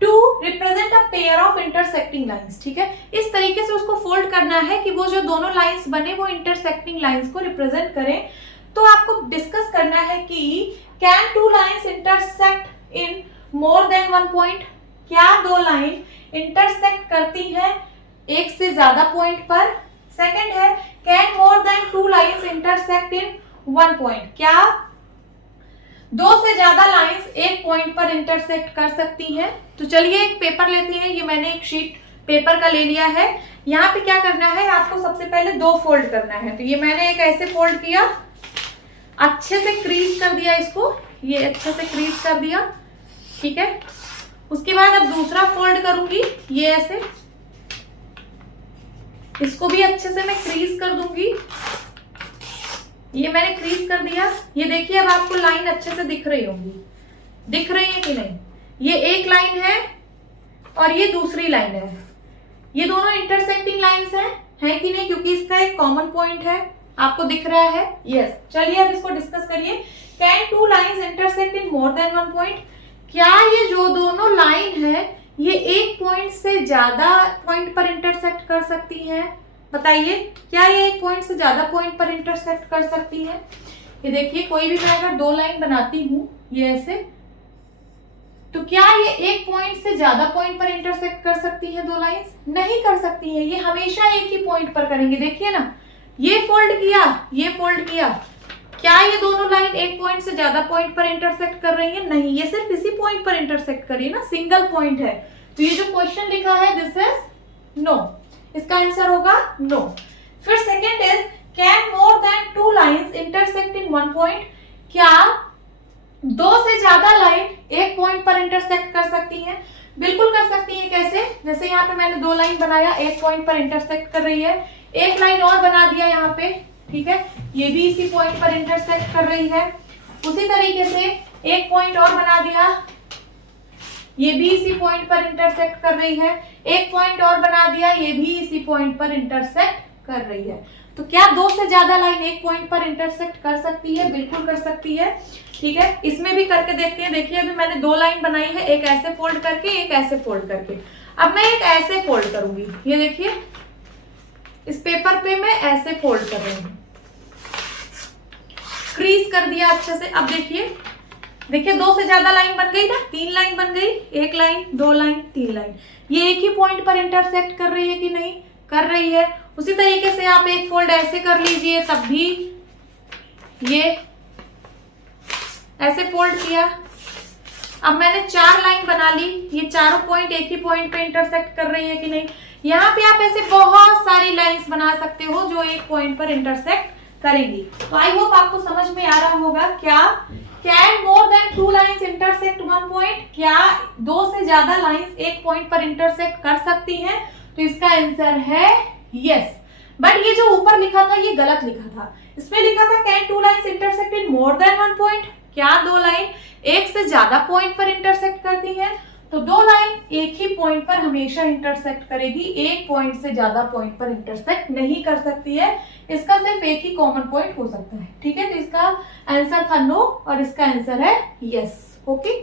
To represent a pair of intersecting lines, ठीक है, इस तरीके से उसको फोल्ड करना है कि वो जो दोनों लाइंस बने वो इंटरसेक्टिंग लाइंस को रिप्रेजेंट करें। तो आपको डिस्कस करना है कि can 2 lines intersect in more than 1 point, क्या 2 लाइन इंटरसेक्ट करती हैं एक से ज्यादा पॉइंट पर। सेकंड है can more than 2 lines intersect in 1 point, क्या 2 से ज्यादा लाइंस एक पॉइंट पर इंटरसेक्ट कर सकती हैं। तो चलिए एक पेपर लेते हैं, ये मैंने एक शीट पेपर का ले लिया है। यहाँ पे क्या करना है, आपको सबसे पहले 2 फोल्ड करना है। तो ये मैंने एक ऐसे फोल्ड किया, अच्छे से क्रीज कर दिया इसको, ये अच्छे से क्रीज कर दिया, ठीक है। उसके बाद अब दूसरा फोल्ड करूंगी, ये ऐसे, इसको भी अच्छे से मैं क्रीज कर दूंगी, ये मैंने क्रीज कर दिया। ये देखिए अब आपको लाइन अच्छे से दिख रही होगी, दिख रही है कि नहीं, ये एक लाइन है और ये दूसरी लाइन है, ये दोनों इंटरसेक्टिंग लाइंस है कि नहीं, क्योंकि इसका एक कॉमन पॉइंट है, आपको दिख रहा है। यस, चलिए अब इसको डिस्कस करिए। Can 2 lines intersect in more than 1 point, क्या ये जो दोनों लाइन है ये एक पॉइंट से ज्यादा पॉइंट पर इंटरसेक्ट कर सकती हैं? बताइए, क्या ये एक पॉइंट से ज्यादा पॉइंट पर इंटरसेक्ट कर सकती हैं? ये देखिए, कोई भी मैं अगर 2 लाइन बनाती हूं ये ऐसे, तो क्या ये एक पॉइंट से ज्यादा पॉइंट पर इंटरसेक्ट कर सकती हैं 2 लाइंस? नहीं कर सकती हैं, ये हमेशा एक ही पॉइंट पर करेंगे। देखिए ना, ये फोल्ड किया, ये फोल्ड किया, क्या ये दोनों लाइन एक पॉइंट से ज्यादा पॉइंट पर इंटरसेक्ट कर रही है? नहीं, ये सिर्फ इसी पॉइंट पर इंटरसेक्ट कर रही है ना, सिंगल पॉइंट है। तो ये जो क्वेश्चन लिखा है दिस इज नो, इसका आंसर होगा नो। फिर second is can more than 2 lines intersect in 1 point, क्या 2 से ज्यादा लाइन एक पॉइंट पर इंटरसेक्ट कर सकती हैं? बिल्कुल कर सकती हैं। कैसे? जैसे यहाँ पे मैंने 2 लाइन बनाया, एक पॉइंट पर इंटरसेक्ट कर रही है, एक लाइन और बना दिया यहाँ पे, ठीक है, ये भी इसी पॉइंट पर इंटरसेक्ट कर रही है। उसी तरीके से एक पॉइंट और बना दिया, ये भी इसी पॉइंट पर इंटरसेक्ट कर रही है, एक पॉइंट और बना दिया, ये भी इसी पॉइंट पर इंटरसेक्ट कर रही है। तो क्या 2 से ज्यादा लाइन एक पॉइंट पर इंटरसेक्ट कर सकती है? बिल्कुल कर सकती है, ठीक है। इसमें भी करके देखते हैं। देखिए अभी मैंने 2 लाइन बनाई है, एक ऐसे फोल्ड करके, एक ऐसे फोल्ड करके। अब मैं एक ऐसे फोल्ड करूंगी, ये देखिए इस पेपर पे मैं ऐसे फोल्ड कर रही हूँ, क्रीज कर दिया अच्छे से। अब देखिए, देखिए 2 से ज्यादा लाइन बन गई ना, 3 लाइन बन गई, 1 लाइन, 2 लाइन, 3 लाइन, ये एक ही पॉइंट पर इंटरसेक्ट कर रही है कि नहीं? कर रही है। उसी तरीके से आप एक फोल्ड ऐसे कर लीजिए, तब भी ये ऐसे फोल्ड किया। अब मैंने 4 लाइन बना ली, ये चारों पॉइंट एक ही पॉइंट पे इंटरसेक्ट कर रही है कि नहीं। यहाँ पे आप ऐसे बहुत सारी लाइंस बना सकते हो जो एक पॉइंट पर इंटरसेक्ट करेंगी। तो आई होप आपको समझ में आ रहा होगा। क्या can more than 2 lines intersect 1 point, क्या 2 से ज्यादा लाइंस एक पॉइंट पर इंटरसेक्ट कर सकती हैं? तो इसका आंसर है यस। बट ये जो ऊपर लिखा था ये गलत लिखा था। इसमें लिखा था can 2 lines intersect in more than 1 point, क्या 2 लाइन एक से ज्यादा पॉइंट पर इंटरसेक्ट करती हैं? तो 2 लाइन एक ही पॉइंट पर हमेशा इंटरसेक्ट करेगी, एक पॉइंट से ज्यादा पॉइंट पर इंटरसेक्ट नहीं कर सकती है। इसका सिर्फ एक ही कॉमन पॉइंट हो सकता है। ठीक है, तो इसका आंसर था नो और इसका आंसर है yes. Okay,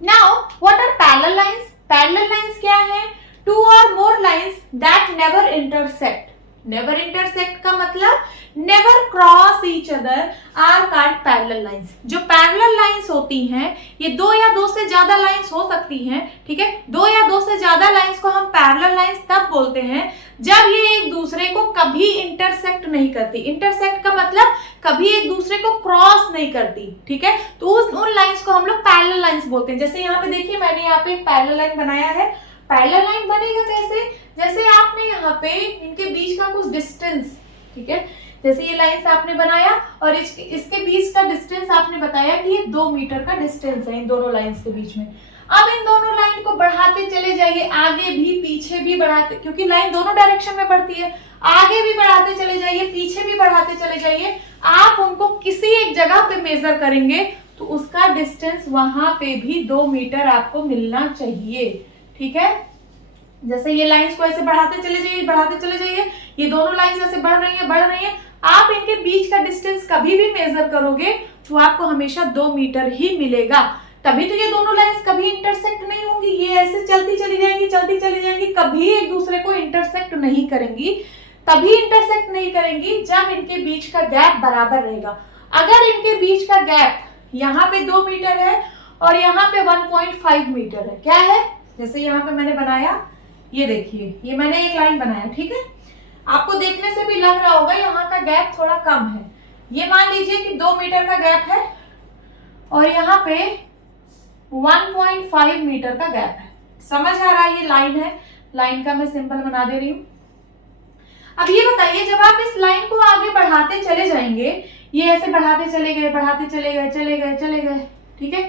now what are parallel lines? Parallel lines क्या है? 2 और more lines that never intersect. Never intersect का मतलब never cross each other are called parallel lines. जो पैरेलल लाइंस होती हैं ये 2 या 2 से ज्यादा लाइंस हो सकती हैं। ठीक है, 2 या 2 से ज्यादा लाइंस को हम पैरेलल लाइंस तब बोलते हैं जब ये एक दूसरे को कभी इंटरसेक्ट नहीं करती। इंटरसेक्ट का मतलब कभी एक दूसरे को क्रॉस नहीं करती। ठीक है, तो उन लाइंस को हम लोग पैरेलल लाइंस बोलते हैं। जैसे यहाँ पे देखिए, मैंने यहाँ पे एक पैरेलल लाइन बनाया है। पैरेलल लाइन बनेगा कैसे? जैसे आपने यहाँ पे इनके बीच का कुछ डिस्टेंस, ठीक है, जैसे ये लाइंस आपने बनाया और इसके बीच का डिस्टेंस आपने बताया कि ये 2 मीटर का डिस्टेंस है इन दोनों लाइंस के बीच में। अब इन दोनों लाइन को बढ़ाते चले जाइए, आगे भी पीछे भी बढ़ाते, क्योंकि लाइन दोनों डायरेक्शन में बढ़ती है, आगे भी बढ़ाते चले जाइए, पीछे भी बढ़ाते चले जाइए। आप उनको किसी एक जगह पे मेजर करेंगे तो उसका डिस्टेंस वहां पे भी 2 मीटर आपको मिलना चाहिए। ठीक है, जैसे ये लाइंस को ऐसे बढ़ाते चले जाइए, बढ़ाते चले जाइए, ये दोनों लाइंस ऐसे बढ़ रही है, बढ़ रही है। आप इनके बीच का डिस्टेंस कभी भी मेजर करोगे तो आपको हमेशा 2 मीटर ही मिलेगा। तभी तो ये दोनों लाइंस कभी इंटरसेक्ट नहीं होंगी, ये ऐसे चलती चली जाएंगी, चलती चली जाएंगी, कभी एक दूसरे को इंटरसेक्ट नहीं करेंगी। तभी इंटरसेक्ट नहीं करेंगी जब इनके बीच का गैप बराबर रहेगा। अगर इनके बीच का गैप यहाँ पे 2 मीटर है और यहाँ पे 1.5 मीटर है, क्या है? जैसे यहाँ पे मैंने बनाया, ये देखिए, ये मैंने एक लाइन बनाया। ठीक है, आपको देखने से भी लग रहा होगा यहाँ का गैप थोड़ा कम है। ये मान लीजिए कि 2 मीटर का गैप है और यहाँ पे 1.5 मीटर का गैप है। समझ आ रहा है? ये लाइन है, लाइन का मैं सिंबल बना दे रही हूँ। अब ये बताइए, जब आप इस लाइन को आगे बढ़ाते चले जाएंगे, ये ऐसे बढ़ाते चले गए, बढ़ाते चले गए, चले गए, चले गए, ठीक है,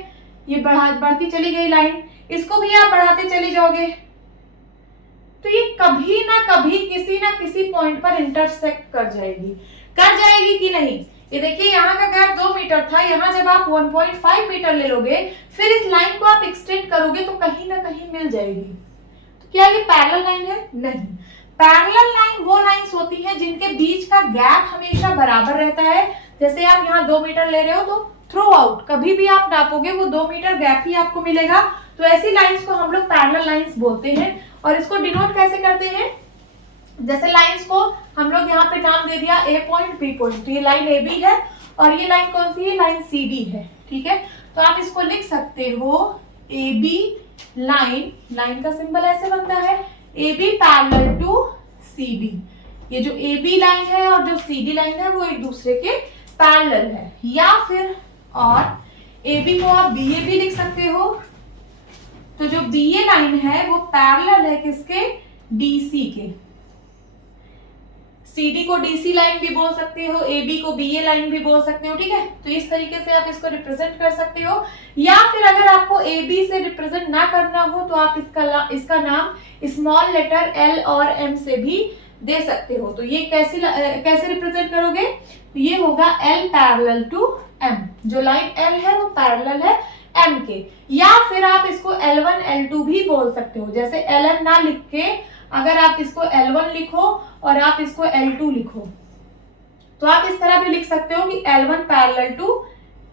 ये बढ़ती चली गई लाइन, इसको भी आप बढ़ाते चले जाओगे तो ये कभी ना कभी किसी ना किसी पॉइंट पर इंटरसेक्ट कर जाएगी कि नहीं? ये देखिए, यहाँ का गैप 2 मीटर था, यहाँ जब आप 1.5 मीटर ले लोगे, फिर इस लाइन को आप एक्सटेंड करोगे तो कहीं ना कहीं मिल जाएगी। तो क्या ये पैरेलल लाइन है? नहीं। पैरेलल लाइन वो लाइंस होती हैं जिनके बीच का गैप हमेशा बराबर रहता है। जैसे आप यहाँ 2 मीटर ले रहे हो तो थ्रू आउट कभी भी आप नापोगे वो 2 मीटर गैप ही आपको मिलेगा। तो ऐसी लाइंस को हम लोग पैरेलल लाइंस बोलते हैं। और इसको डिनोट कैसे करते हैं? जैसे लाइंस को हम लोग यहाँ पे नाम दे दिया ए पॉइंट, बी पॉइंट, तो ये लाइन ए बी है और ये लाइन कौन सी है? लाइन सी डी है। ठीक है, तो आप इसको लिख सकते हो ए बी लाइन, लाइन का सिंबल ऐसे बनता है A B parallel to C D. ये जो ए बी लाइन है और जो सी डी लाइन है वो एक दूसरे के पैरेलल है। या फिर और ए बी को आप बी ए भी लिख सकते हो। तो जो बी ए लाइन है वो पैरेलल है किसके? डीसी के। सीडी को डीसी लाइन भी बोल सकते हो, ए बी को बी ए लाइन भी बोल सकते हो। ठीक है, तो इस तरीके से आप इसको रिप्रेजेंट कर सकते हो। या फिर अगर आपको ए बी से रिप्रेजेंट ना करना हो तो आप इसका नाम स्मॉल लेटर एल और एम से भी दे सकते हो। तो ये कैसे रिप्रेजेंट करोगे? तो ये होगा एल पैरेलल टू एम। जो लाइन एल है वो पैरेलल है एम के। या फिर आप इसको L1 L2 भी बोल सकते हो। जैसे LM ना लिख के अगर आप इसको L1 लिखो और आप इसको L2 लिखो तो आप इस तरह भी लिख सकते हो कि L1 पैरेलल टू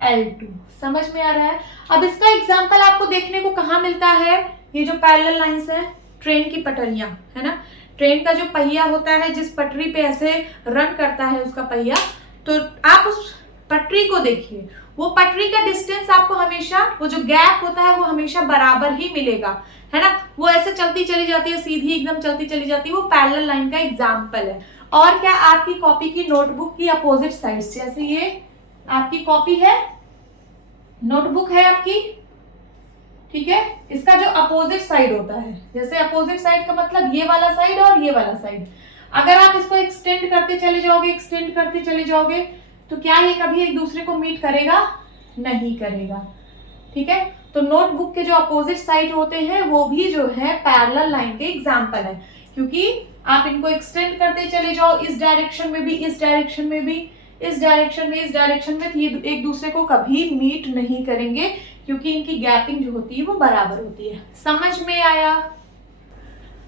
L2। समझ में आ रहा है? अब इसका एग्जांपल आपको देखने को कहाँ मिलता है? ये जो पैरेलल लाइंस है, ट्रेन की पटरियां है ना, ट्रेन का जो पहिया होता है, जिस पटरी पे ऐसे रन करता है उसका पहिया, तो आप उस पटरी को देखिए, वो पटरी का डिस्टेंस आपको हमेशा, वो जो गैप होता है वो हमेशा बराबर ही मिलेगा, है ना। वो ऐसे चलती चली जाती है, सीधी एकदम चलती चली जाती है, वो पैरेलल लाइन का एग्जांपल है। और क्या आपकी कॉपी की नोटबुक की अपोजिट साइड, जैसे ये आपकी कॉपी है, नोटबुक है आपकी, ठीक है। इसका जो अपोजिट साइड होता है, जैसे अपोजिट साइड का मतलब ये वाला साइड और ये वाला साइड, अगर आप इसको एक्सटेंड करते चले जाओगे, एक्सटेंड करते चले जाओगे, तो क्या ये कभी एक दूसरे को मीट करेगा? नहीं करेगा, ठीक है। तो नोटबुक के जो अपोजिट साइड होते हैं वो भी जो है पैरेलल लाइन के एग्जाम्पल है, क्योंकि आप इनको एक्सटेंड करते चले जाओ इस डायरेक्शन में भी, इस डायरेक्शन में भी, इस डायरेक्शन में, इस डायरेक्शन में, तो ये एक दूसरे को कभी मीट नहीं करेंगे, क्योंकि इनकी गैपिंग जो होती है वो बराबर होती है। समझ में आया?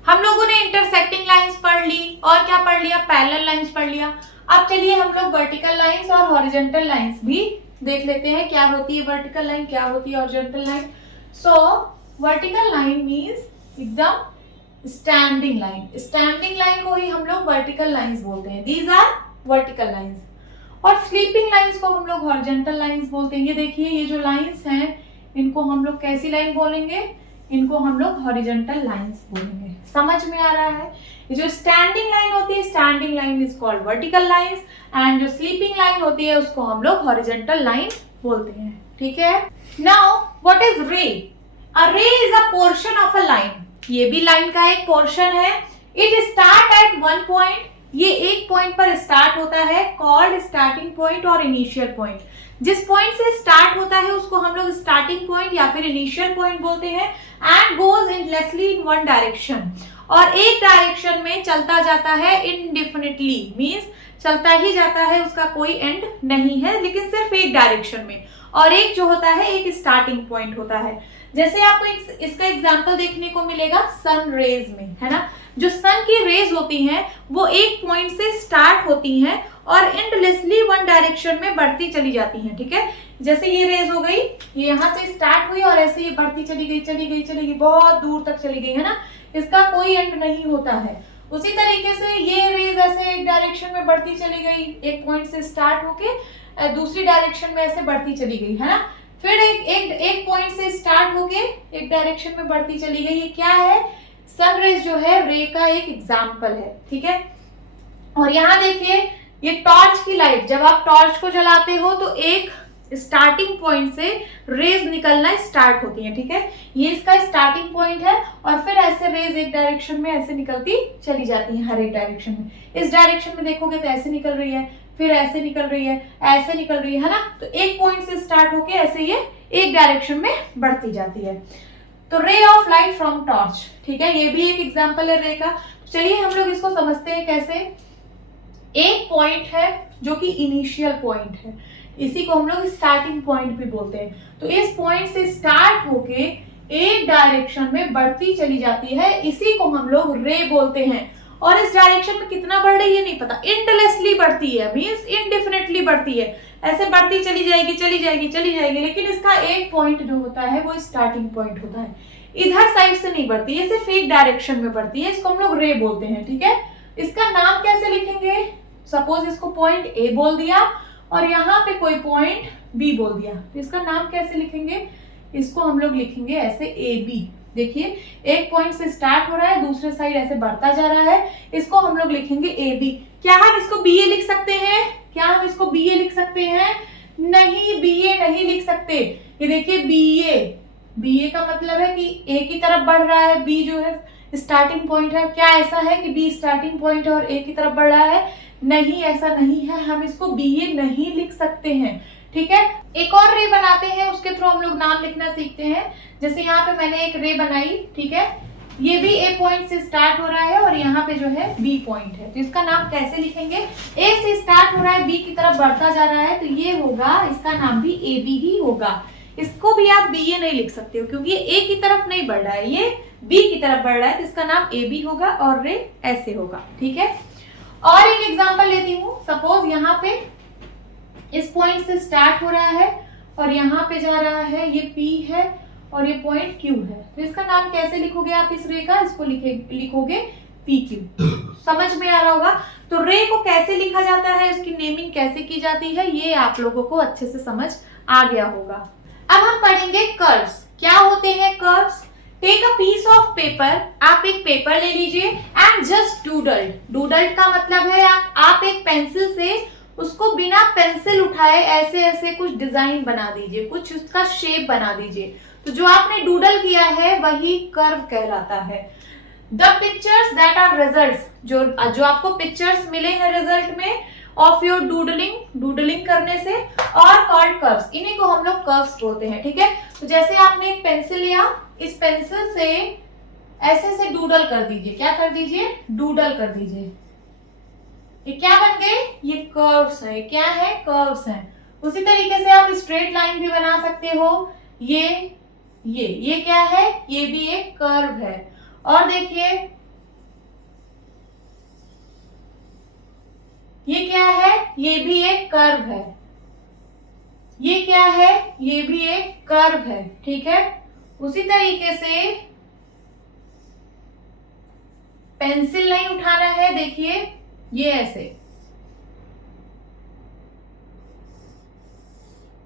हम लोगों ने इंटरसेक्टिंग लाइंस पढ़ ली, और क्या पढ़ लिया? पैरेलल लाइंस पढ़ लिया। अब चलिए हम लोग वर्टिकल लाइंस और हॉरिजॉन्टल लाइंस भी देख लेते हैं, क्या होती है वर्टिकल लाइन, क्या होती है हॉरिजॉन्टल लाइन। सो वर्टिकल लाइन मींस एकदम स्टैंडिंग लाइन, स्टैंडिंग लाइन को ही हम लोग वर्टिकल लाइंस बोलते हैं, दीज आर वर्टिकल लाइंस। और स्लीपिंग लाइंस को हम लोग हॉरिजॉन्टल लाइंस बोलते हैं। ये देखिए, ये जो लाइंस हैं इनको हम लोग कैसी लाइन बोलेंगे? इनको हम लोग हॉरिजॉन्टल लाइंस बोलेंगे। समझ में आ रहा है? ये जो स्टैंडिंग लाइन होती है, standing line is called vertical lines, and जो स्लीपिंग लाइन होती है उसको हम लोग हॉरिजॉन्टल लाइन बोलते हैं, ठीक है। नाउ व्हाट इज रे? अ रे is a portion of a line, ये भी लाइन का एक पोर्शन है। It start at one point, ये एक पॉइंट पर स्टार्ट होता है, कॉल्ड स्टार्टिंग पॉइंट और इनिशियल पॉइंट। जिस पॉइंट से स्टार्ट होता है उसको हम लोग स्टार्टिंग पॉइंट या फिर इनिशियल पॉइंट बोलते हैं। And goes endlessly in one direction, और एक डायरेक्शन में चलता जाता है इनडेफिनिटली, मींस चलता ही जाता है, उसका कोई एंड नहीं है, लेकिन सिर्फ एक डायरेक्शन में। और एक जो होता है एक स्टार्टिंग पॉइंट होता है। जैसे आपको इसका एग्जांपल देखने को मिलेगा सन रेज में, है ना। जो सन की रेज होती हैं वो एक पॉइंट से स्टार्ट होती हैं और एंडलेसली वन डायरेक्शन में बढ़ती चली जाती हैं, ठीक है। जैसे ये रेज हो गई, ये यहाँ से स्टार्ट हुई और ऐसे ये बढ़ती चली गई, चली गई, चली गई, बहुत दूर तक चली गई, है ना। इसका कोई एंड नहीं होता है। उसी तरीके से ये रेज ऐसे एक डायरेक्शन में बढ़ती चली गई, एक पॉइंट से स्टार्ट होके दूसरी डायरेक्शन में ऐसे बढ़ती चली गई, है ना। फिर एक पॉइंट से स्टार्ट होके एक डायरेक्शन में बढ़ती चली गई। ये क्या है? सन रेज जो है रे का एक एग्जाम्पल है, ठीक है। और यहाँ देखिए, ये टॉर्च की लाइट, जब आप टॉर्च को जलाते हो तो एक स्टार्टिंग पॉइंट से रेज निकलना स्टार्ट होती है, ठीक है। ये इसका स्टार्टिंग पॉइंट है, और फिर ऐसे रेज एक डायरेक्शन में ऐसे निकलती चली जाती है, हर एक डायरेक्शन में। इस डायरेक्शन में देखोगे तो ऐसे निकल रही है, फिर ऐसे निकल रही है, ऐसे निकल रही है ना। तो एक पॉइंट से स्टार्ट होके ऐसे ये एक डायरेक्शन में बढ़ती जाती है। तो ray of light from torch, ठीक है, ये भी एक एग्जाम्पल है रे का। चलिए हम लोग इसको समझते हैं कैसे। एक पॉइंट है जो कि इनिशियल पॉइंट है, इसी को हम लोग स्टार्टिंग पॉइंट भी बोलते हैं। तो इस पॉइंट से स्टार्ट होके एक डायरेक्शन में बढ़ती चली जाती है, इसी को हम लोग रे बोलते हैं। और इस डायरेक्शन में कितना बढ़ रही है नहीं पता, एंडलेसली बढ़ती है, मींस इनडेफिनेटली बढ़ती है, ऐसे बढ़ती चली जाएगी, चली जाएगी, चली जाएगी। लेकिन इसका एक पॉइंट जो होता है वो स्टार्टिंग पॉइंट होता है, इधर साइड से नहीं बढ़ती है, सिर्फ एक डायरेक्शन में बढ़ती है, इसको हम लोग रे बोलते हैं, ठीक है। इसका नाम कैसे लिखेंगे? सपोज इसको पॉइंट ए बोल दिया और यहाँ पे कोई पॉइंट बी बोल दिया, तो इसका नाम कैसे लिखेंगे? इसको हम लोग लिखेंगे ऐसे ए बी। देखिए, एक पॉइंट से स्टार्ट हो रहा है, दूसरे साइड ऐसे बढ़ता जा रहा है, इसको हम लोग लिखेंगे ए बी। क्या हम इसको बी ए लिख सकते हैं? क्या हम इसको बी ए लिख सकते हैं? नहीं, बी ए नहीं लिख सकते। ये देखिए बी ए का मतलब है कि ए की तरफ बढ़ रहा है, बी जो है स्टार्टिंग पॉइंट है। क्या ऐसा है कि बी स्टार्टिंग पॉइंट है और ए की तरफ बढ़ रहा है? नहीं, ऐसा नहीं है, हम इसको बी ए नहीं लिख सकते हैं, ठीक है। एक और रे बनाते हैं, उसके थ्रू हम लोग नाम लिखना सीखते हैं। जैसे यहाँ पे मैंने एक रे बनाई, ठीक है, ये भी ए पॉइंट से स्टार्ट हो रहा है और यहाँ पे जो है बी पॉइंट है, तो इसका नाम कैसे लिखेंगे? ए से स्टार्ट हो रहा है, बी की तरफ बढ़ता जा रहा है, तो ये होगा, इसका नाम भी ए बी ही होगा। इसको भी आप बी ए नहीं लिख सकते हो, क्योंकि ये ए की तरफ नहीं बढ़ रहा है, ये बी की तरफ बढ़ रहा है, तो इसका नाम ए बी होगा और रे ऐसे होगा, ठीक है। और एक एग्जाम्पल लेती हूँ। सपोज यहाँ पे इस पॉइंट से स्टार्ट हो रहा है और यहाँ पे जा रहा है, ये P है और ये पॉइंट Q है, तो इसका नाम कैसे लिखोगे आप इस रे का? इसको लिखोगे PQ। समझ में आ रहा होगा। तो रे को कैसे लिखा जाता है, उसकी नेमिंग कैसे की जाती है, ये आप लोगों को अच्छे से समझ आ गया होगा। अब हम पढ़ेंगे कर्व्स। क्या होते हैं curves? Take a piece of paper, आप एक पेपर ले लीजिए एंड जस्ट डूडल्ड। डूडल्ड का मतलब है आप एक पेंसिल से उसको बिना पेंसिल उठाए ऐसे ऐसे कुछ डिजाइन बना दीजिए, कुछ उसका शेप बना दीजिए। तो जो आपने डूडल किया है वही कर्व कहलाता है। The pictures that are results, जो आपको पिक्चर्स मिले हैं रिजल्ट में ऑफ योर डूडलिंग करने से, और कॉल्ड कर्व्स, इन्हीं को हम लोग कर्व्स बोलते हैं। ठीक है, तो जैसे आपने एक पेंसिल लिया, इस पेंसिल से ऐसे से डूडल कर दीजिए। क्या कर दीजिए? डूडल कर दीजिए। ये क्या बन गए? ये कर्व्स है। क्या है? कर्व्स हैं। उसी तरीके से आप स्ट्रेट लाइन भी बना सकते हो। ये क्या है? ये भी एक कर्व है। और देखिए ये क्या है? ये भी एक कर्व है। ये क्या है? ये भी एक कर्व है। ठीक है, उसी तरीके से पेंसिल नहीं उठाना है। देखिए ये ऐसे,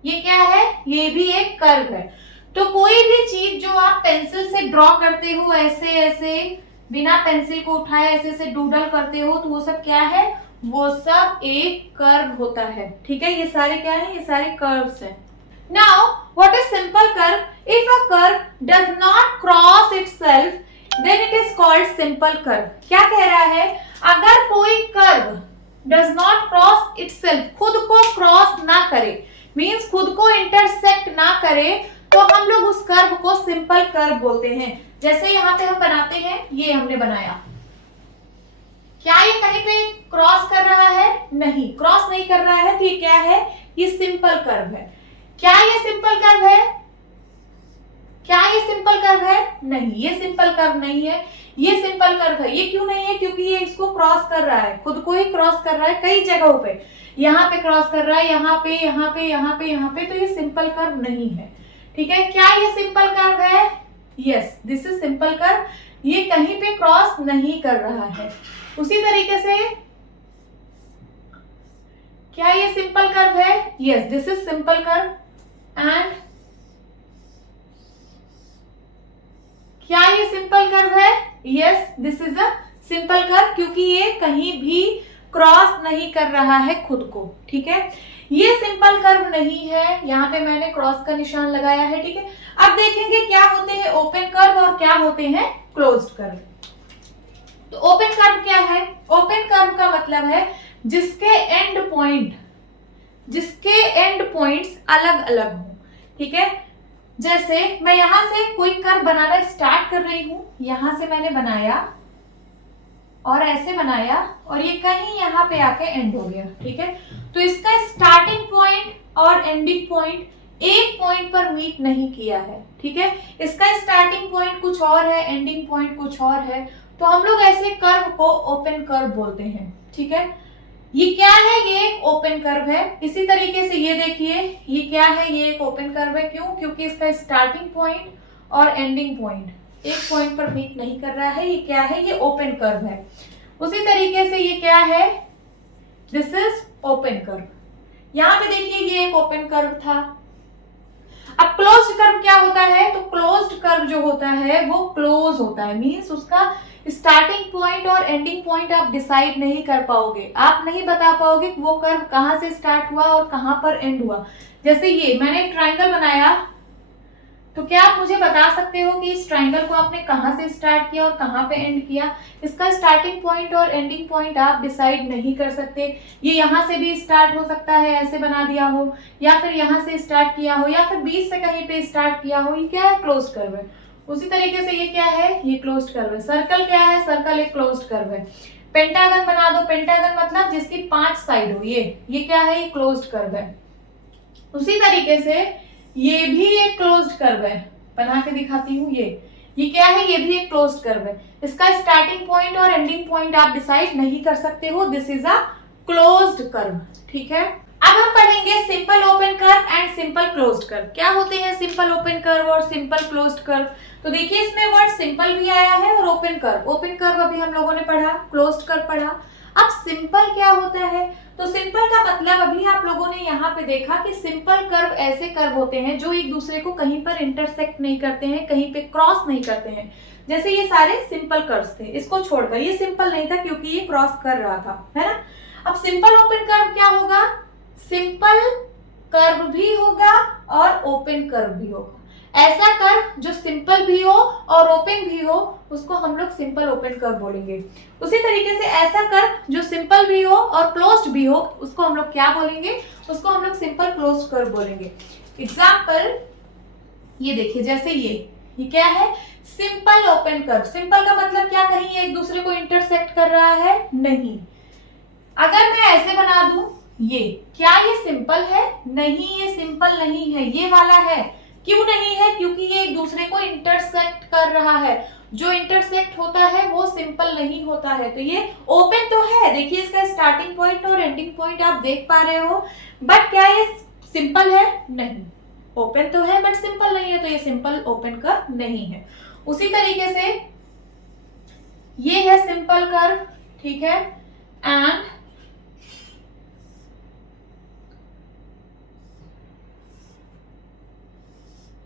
ये क्या है? ये भी एक कर्व है। तो कोई भी चीज जो आप पेंसिल से ड्रॉ करते हो, ऐसे ऐसे बिना पेंसिल को उठाए ऐसे से डूडल करते हो, तो वो सब क्या है? वो सब एक कर्व होता है। ठीक है, ये सारे क्या है? ये सारे कर्व्स हैं। Now what is simple curve? If a curve does not cross itself then it is called simple curve. क्या कह रहा है? अगर कोई curve does not cross itself, खुद को क्रॉस ना करे, मींस खुद को इंटरसेक्ट ना करे, तो हम लोग उस कर्व को सिंपल कर्व बोलते हैं। जैसे यहाँ पे हम बनाते हैं, ये हमने बनाया, क्या ये कहीं पे क्रॉस कर रहा है? नहीं, क्रॉस नहीं कर रहा है। तो ये क्या है? ये सिंपल कर्व है। क्या ये सिंपल कर्व है? क्या ये सिंपल कर्व है? नहीं, ये सिंपल कर्व नहीं है। ये सिंपल कर्व है। ये क्यों नहीं है? क्योंकि ये इसको क्रॉस कर रहा है, खुद को ही क्रॉस कर रहा है कई जगहों पे। यहाँ पे क्रॉस कर रहा है, यहाँ पे, यहाँ पे, यहाँ पे, यहाँ पे, तो ये सिंपल कर्व नहीं है। ठीक है, क्या ये सिंपल कर्व है? Yes, this is simple curve. ये कहीं पे क्रॉस नहीं कर रहा है। उसी तरीके से क्या ये सिंपल कर्व है? Yes, this is simple curve. And क्या ये सिंपल कर्व है? Yes, this is a simple curve, क्योंकि ये कहीं भी क्रॉस नहीं कर रहा है खुद को। ठीक है, ये सिंपल कर्व नहीं है। यहाँ पे मैंने क्रॉस का निशान लगाया है। ठीक है, अब देखेंगे क्या होते हैं ओपन कर्व और क्या होते हैं क्लोज्ड कर्व। तो ओपन कर्व क्या है? ओपन कर्व का मतलब है जिसके एंड पॉइंट्स अलग अलग हो। ठीक है, जैसे मैं यहां से कोई कर्व बनाना स्टार्ट कर रही हूं, यहां से मैंने बनाया और ऐसे बनाया, और ये कहीं यहाँ पे आके एंड हो गया। ठीक है, तो इसका स्टार्टिंग पॉइंट और एंडिंग पॉइंट एक पॉइंट पर मीट नहीं किया है। ठीक है, इसका स्टार्टिंग पॉइंट कुछ और है, एंडिंग पॉइंट कुछ और है, तो हम लोग ऐसे कर्व को ओपन कर्व बोलते हैं। ठीक है, ये क्या है? ये एक ओपन कर्व है। इसी तरीके से ये देखिए, ये क्या है? ये एक ओपन कर्व है। क्यों? क्योंकि इसका स्टार्टिंग पॉइंट और एंडिंग पॉइंट एक पॉइंट पर मीट नहीं कर रहा है। ये क्या है? ये ओपन कर्व है। उसी तरीके से ये क्या है? This is open curve. यहां पे देखिए ये एक ओपन कर्व था। अब क्लोज्ड कर्व क्या होता है? तो क्लोज्ड कर्व जो होता है वो क्लोज होता है, मींस उसका स्टार्टिंग पॉइंट और एंडिंग पॉइंट आप डिसाइड नहीं कर पाओगे। आप नहीं बता पाओगे कि वो कर्व कहां से स्टार्ट हुआ और कहां पर एंड हुआ। जैसे ये मैंने एक ट्राइंगल बनाया, तो क्या आप मुझे बता सकते हो कि इस ट्राइंगल को आपने कहां से स्टार्ट किया और कहां पे एंड किया? इसका स्टार्टिंग पॉइंट और एंडिंग पॉइंट आप डिसाइड नहीं कर सकते। ये यहाँ से भी स्टार्ट हो सकता है, ऐसे बना दिया हो, या फिर यहाँ से स्टार्ट किया हो, या फिर बीच से कहीं पे स्टार्ट किया हो। ये क्या है? क्लोज्ड कर्व है। उसी तरीके से ये क्या है? ये क्लोज्ड कर्व है। सर्कल क्या है? सर्कल एक क्लोज्ड कर्व है। पेंटागन बना दो, पेंटागन मतलब जिसकी 5 साइड हो, ये क्या है? ये क्लोज्ड कर्व है। उसी तरीके से ये भी एक क्लोज्ड कर्व है, बना के दिखाती हूँ। ये क्या है? ये भी एक क्लोज्ड कर्व है। इसका स्टार्टिंग पॉइंट और एंडिंग पॉइंट आप डिसाइड नहीं कर सकते हो। This is a closed curve. ठीक है, अब हम पढ़ेंगे simple open curve and simple closed curve. क्या होते हैं सिंपल ओपन कर्व और सिंपल क्लोज्ड कर्व? तो देखिए इसमें वर्ड सिंपल भी आया है और ओपन कर्व अभी हम लोगों ने पढ़ा, क्लोज्ड कर्व पढ़ा। अब सिंपल क्या होता है? तो सिंपल का मतलब अभी आप लोगों ने यहाँ पे देखा कि सिंपल कर्व ऐसे कर्व होते हैं जो एक दूसरे को कहीं पर इंटरसेक्ट नहीं करते हैं, कहीं पे क्रॉस नहीं करते हैं। जैसे ये सारे सिंपल कर्व्स थे, इसको छोड़कर ये सिंपल नहीं था क्योंकि ये क्रॉस कर रहा था, है ना। अब सिंपल ओपन कर्व क्या होगा? सिंपल कर्व भी होगा और ओपन कर्व भी होगा। ऐसा कर्व जो सिंपल भी हो और ओपन भी हो उसको हम लोग सिंपल ओपन कर्व बोलेंगे। उसी तरीके से ऐसा कर्व जो सिंपल भी हो और क्लोज्ड भी हो उसको हम लोग क्या बोलेंगे, उसको हम लोग सिंपल क्लोज्ड कर्व बोलेंगे। एग्जाम्पल ये देखिए, जैसे ये क्या है, सिंपल ओपन कर्व। सिंपल का मतलब क्या, कहीं एक दूसरे को इंटरसेक्ट कर रहा है, नहीं। अगर मैं ऐसे बना दूं, ये क्या ये सिंपल है, नहीं ये सिंपल नहीं है, ये वाला है। क्यों नहीं है, क्योंकि ये एक दूसरे को इंटरसेक्ट कर रहा है। जो इंटरसेक्ट होता है वो सिंपल नहीं होता है। तो ये ओपन तो है, देखिए इसका स्टार्टिंग पॉइंट और एंडिंग पॉइंट आप देख पा रहे हो, बट क्या ये सिंपल है, नहीं। ओपन तो है बट सिंपल नहीं है, तो ये सिंपल ओपन कर्व नहीं है। उसी तरीके से ये है सिंपल कर्व, ठीक है, एंड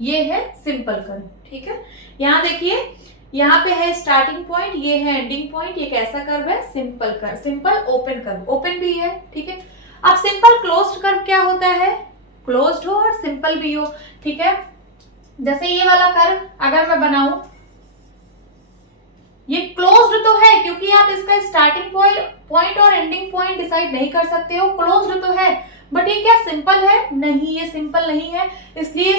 ये है सिंपल कर्व, ठीक है। यहां देखिए, यहाँ पे है स्टार्टिंग पॉइंट, ये है एंडिंग पॉइंट। ये कैसा कर्व है, simple curve, simple open curve, open भी है, ठीक है। अब सिंपल क्लोज्ड कर्व क्या होता है, क्लोज्ड हो और सिंपल भी हो, ठीक है। जैसे ये वाला कर्व अगर मैं बनाऊं, ये क्लोज्ड तो है क्योंकि आप इसका स्टार्टिंग पॉइंट और एंडिंग पॉइंट डिसाइड नहीं कर सकते हो, क्लोज्ड तो है, बट ये क्या सिंपल है, नहीं ये सिंपल नहीं है, इसलिए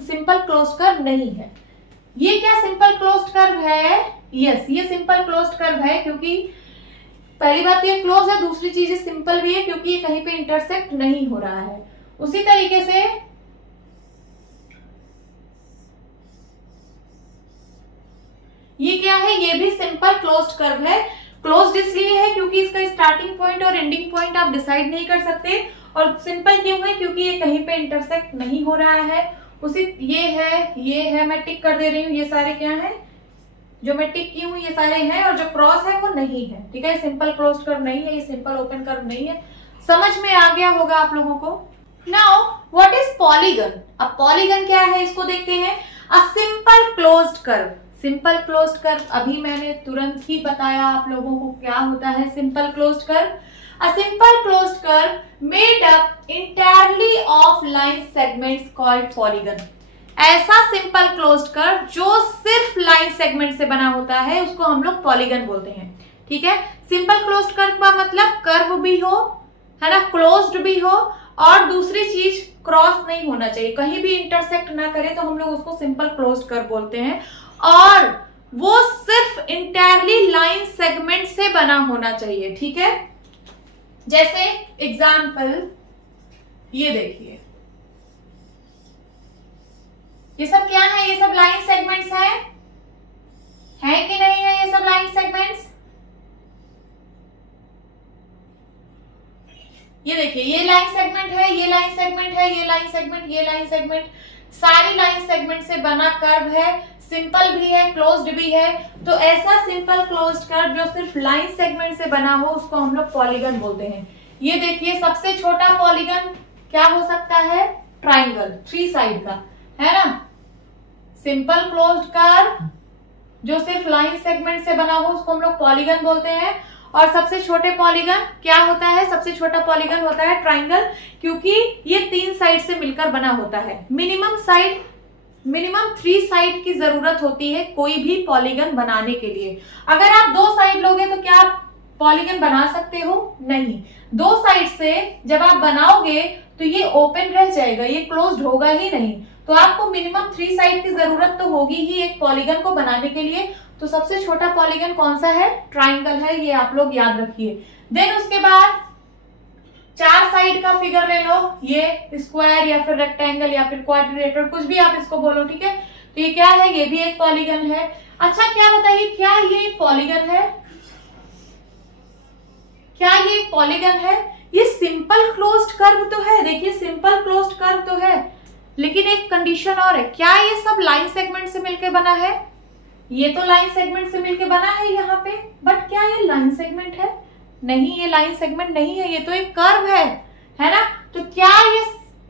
सिंपल क्लोज्ड कर्व नहीं है। ये क्या सिंपल क्लोज्ड कर्व है, यस ये सिंपल क्लोज्ड कर्व है, क्योंकि पहली बात ये क्लोज है, दूसरी चीज सिंपल भी है क्योंकि ये कहीं पे इंटरसेक्ट नहीं हो रहा है। उसी तरीके से ये क्या है, ये भी सिंपल क्लोज्ड कर्व है। क्लोज्ड इसलिए है क्योंकि इसका स्टार्टिंग पॉइंट और एंडिंग पॉइंट आप डिसाइड नहीं कर सकते, और सिंपल क्यों है, क्योंकि ये कहीं पे इंटरसेक्ट नहीं हो रहा है। उसी ये है, मैं टिक कर दे रही हूँ, ये सारे क्या है जो मैं टिक की हूँ ये सारे हैं, और जो क्रॉस है वो नहीं है, ठीक है। सिंपल क्लोज्ड कर्व नहीं है, ये सिंपल ओपन कर्व नहीं है। समझ में आ गया होगा आप लोगों को। Now what is polygon. अब पॉलीगन क्या है इसको देखते हैं। अ simple closed curve, simple closed curve अभी मैंने तुरंत ही बताया आप लोगों को क्या होता है simple closed curve. A simple closed curve made up entirely of line segments called polygon. ऐसा सिंपल क्लोज्ड कर्व जो सिर्फ लाइन सेगमेंट से बना होता है उसको हम लोग पॉलीगन बोलते हैं, ठीक है। सिंपल क्लोज्ड कर्व का मतलब कर्व भी हो, है ना, क्लोज्ड भी हो, और दूसरी चीज क्रॉस नहीं होना चाहिए, कहीं भी इंटरसेक्ट ना करे, तो हम लोग उसको सिंपल क्लोज्ड कर्व बोलते हैं। और वो सिर्फ इंटायरली लाइन सेगमेंट से बना होना चाहिए, ठीक है। जैसे एग्जाम्पल ये देखिए, ये सब क्या है, ये सब लाइन सेगमेंट्स है कि नहीं है, ये सब लाइन सेगमेंट्स। ये देखिए, ये लाइन सेगमेंट है, ये लाइन सेगमेंट है, ये लाइन सेगमेंट, ये लाइन सेगमेंट, सारी लाइन सेगमेंट से बना कर्व है, सिंपल भी है, क्लोज्ड भी है। तो ऐसा सिंपल क्लोज्ड कर्व जो सिर्फ लाइन सेगमेंट से बना हो उसको हम लोग पॉलीगन बोलते हैं। ये देखिए, सबसे छोटा पॉलीगन क्या हो सकता है, ट्राइंगल, 3 साइड का, है ना। सिंपल क्लोज्ड कर्व जो सिर्फ लाइन सेगमेंट से बना हो उसको हम लोग पॉलीगन बोलते हैं। और सबसे छोटे पॉलीगन क्या होता है, सबसे छोटा पॉलीगन होता है ट्राइंगल, क्योंकि ये 3 साइड से मिलकर बना होता है। मिनिमम 3 साइड की जरूरत होती है कोई भी पॉलीगन बनाने के लिए। अगर आप 2 साइड लोगे तो क्या आप पॉलीगन बना सकते हो, नहीं। 2 साइड से जब आप बनाओगे तो ये ओपन रह जाएगा, ये क्लोज्ड होगा ही नहीं। तो आपको मिनिमम 3 साइड की जरूरत तो होगी ही एक पॉलीगन को बनाने के लिए। तो सबसे छोटा पॉलीगन कौन सा है, ट्राइंगल है, ये आप लोग याद रखिए। देन उसके बाद 4 साइड का फिगर ले लो, ये स्क्वायर या फिर रेक्टेंगल या फिर क्वाड्रिलेटरल, कुछ भी आप इसको बोलो, ठीक है। तो ये क्या है, ये भी एक पॉलीगन है। अच्छा क्या बताइए, क्या ये एक पॉलीगन है, क्या ये एक पॉलीगन है। ये सिंपल क्लोज्ड कर्व तो है, देखिए सिंपल क्लोज्ड कर्व तो है, लेकिन एक कंडीशन और है, क्या ये सब लाइन सेगमेंट से मिलकर बना है। ये तो लाइन सेगमेंट से मिलकर बना है यहाँ पे, बट क्या ये लाइन सेगमेंट है, नहीं ये लाइन सेगमेंट नहीं है, ये तो एक कर्व है ना। तो क्या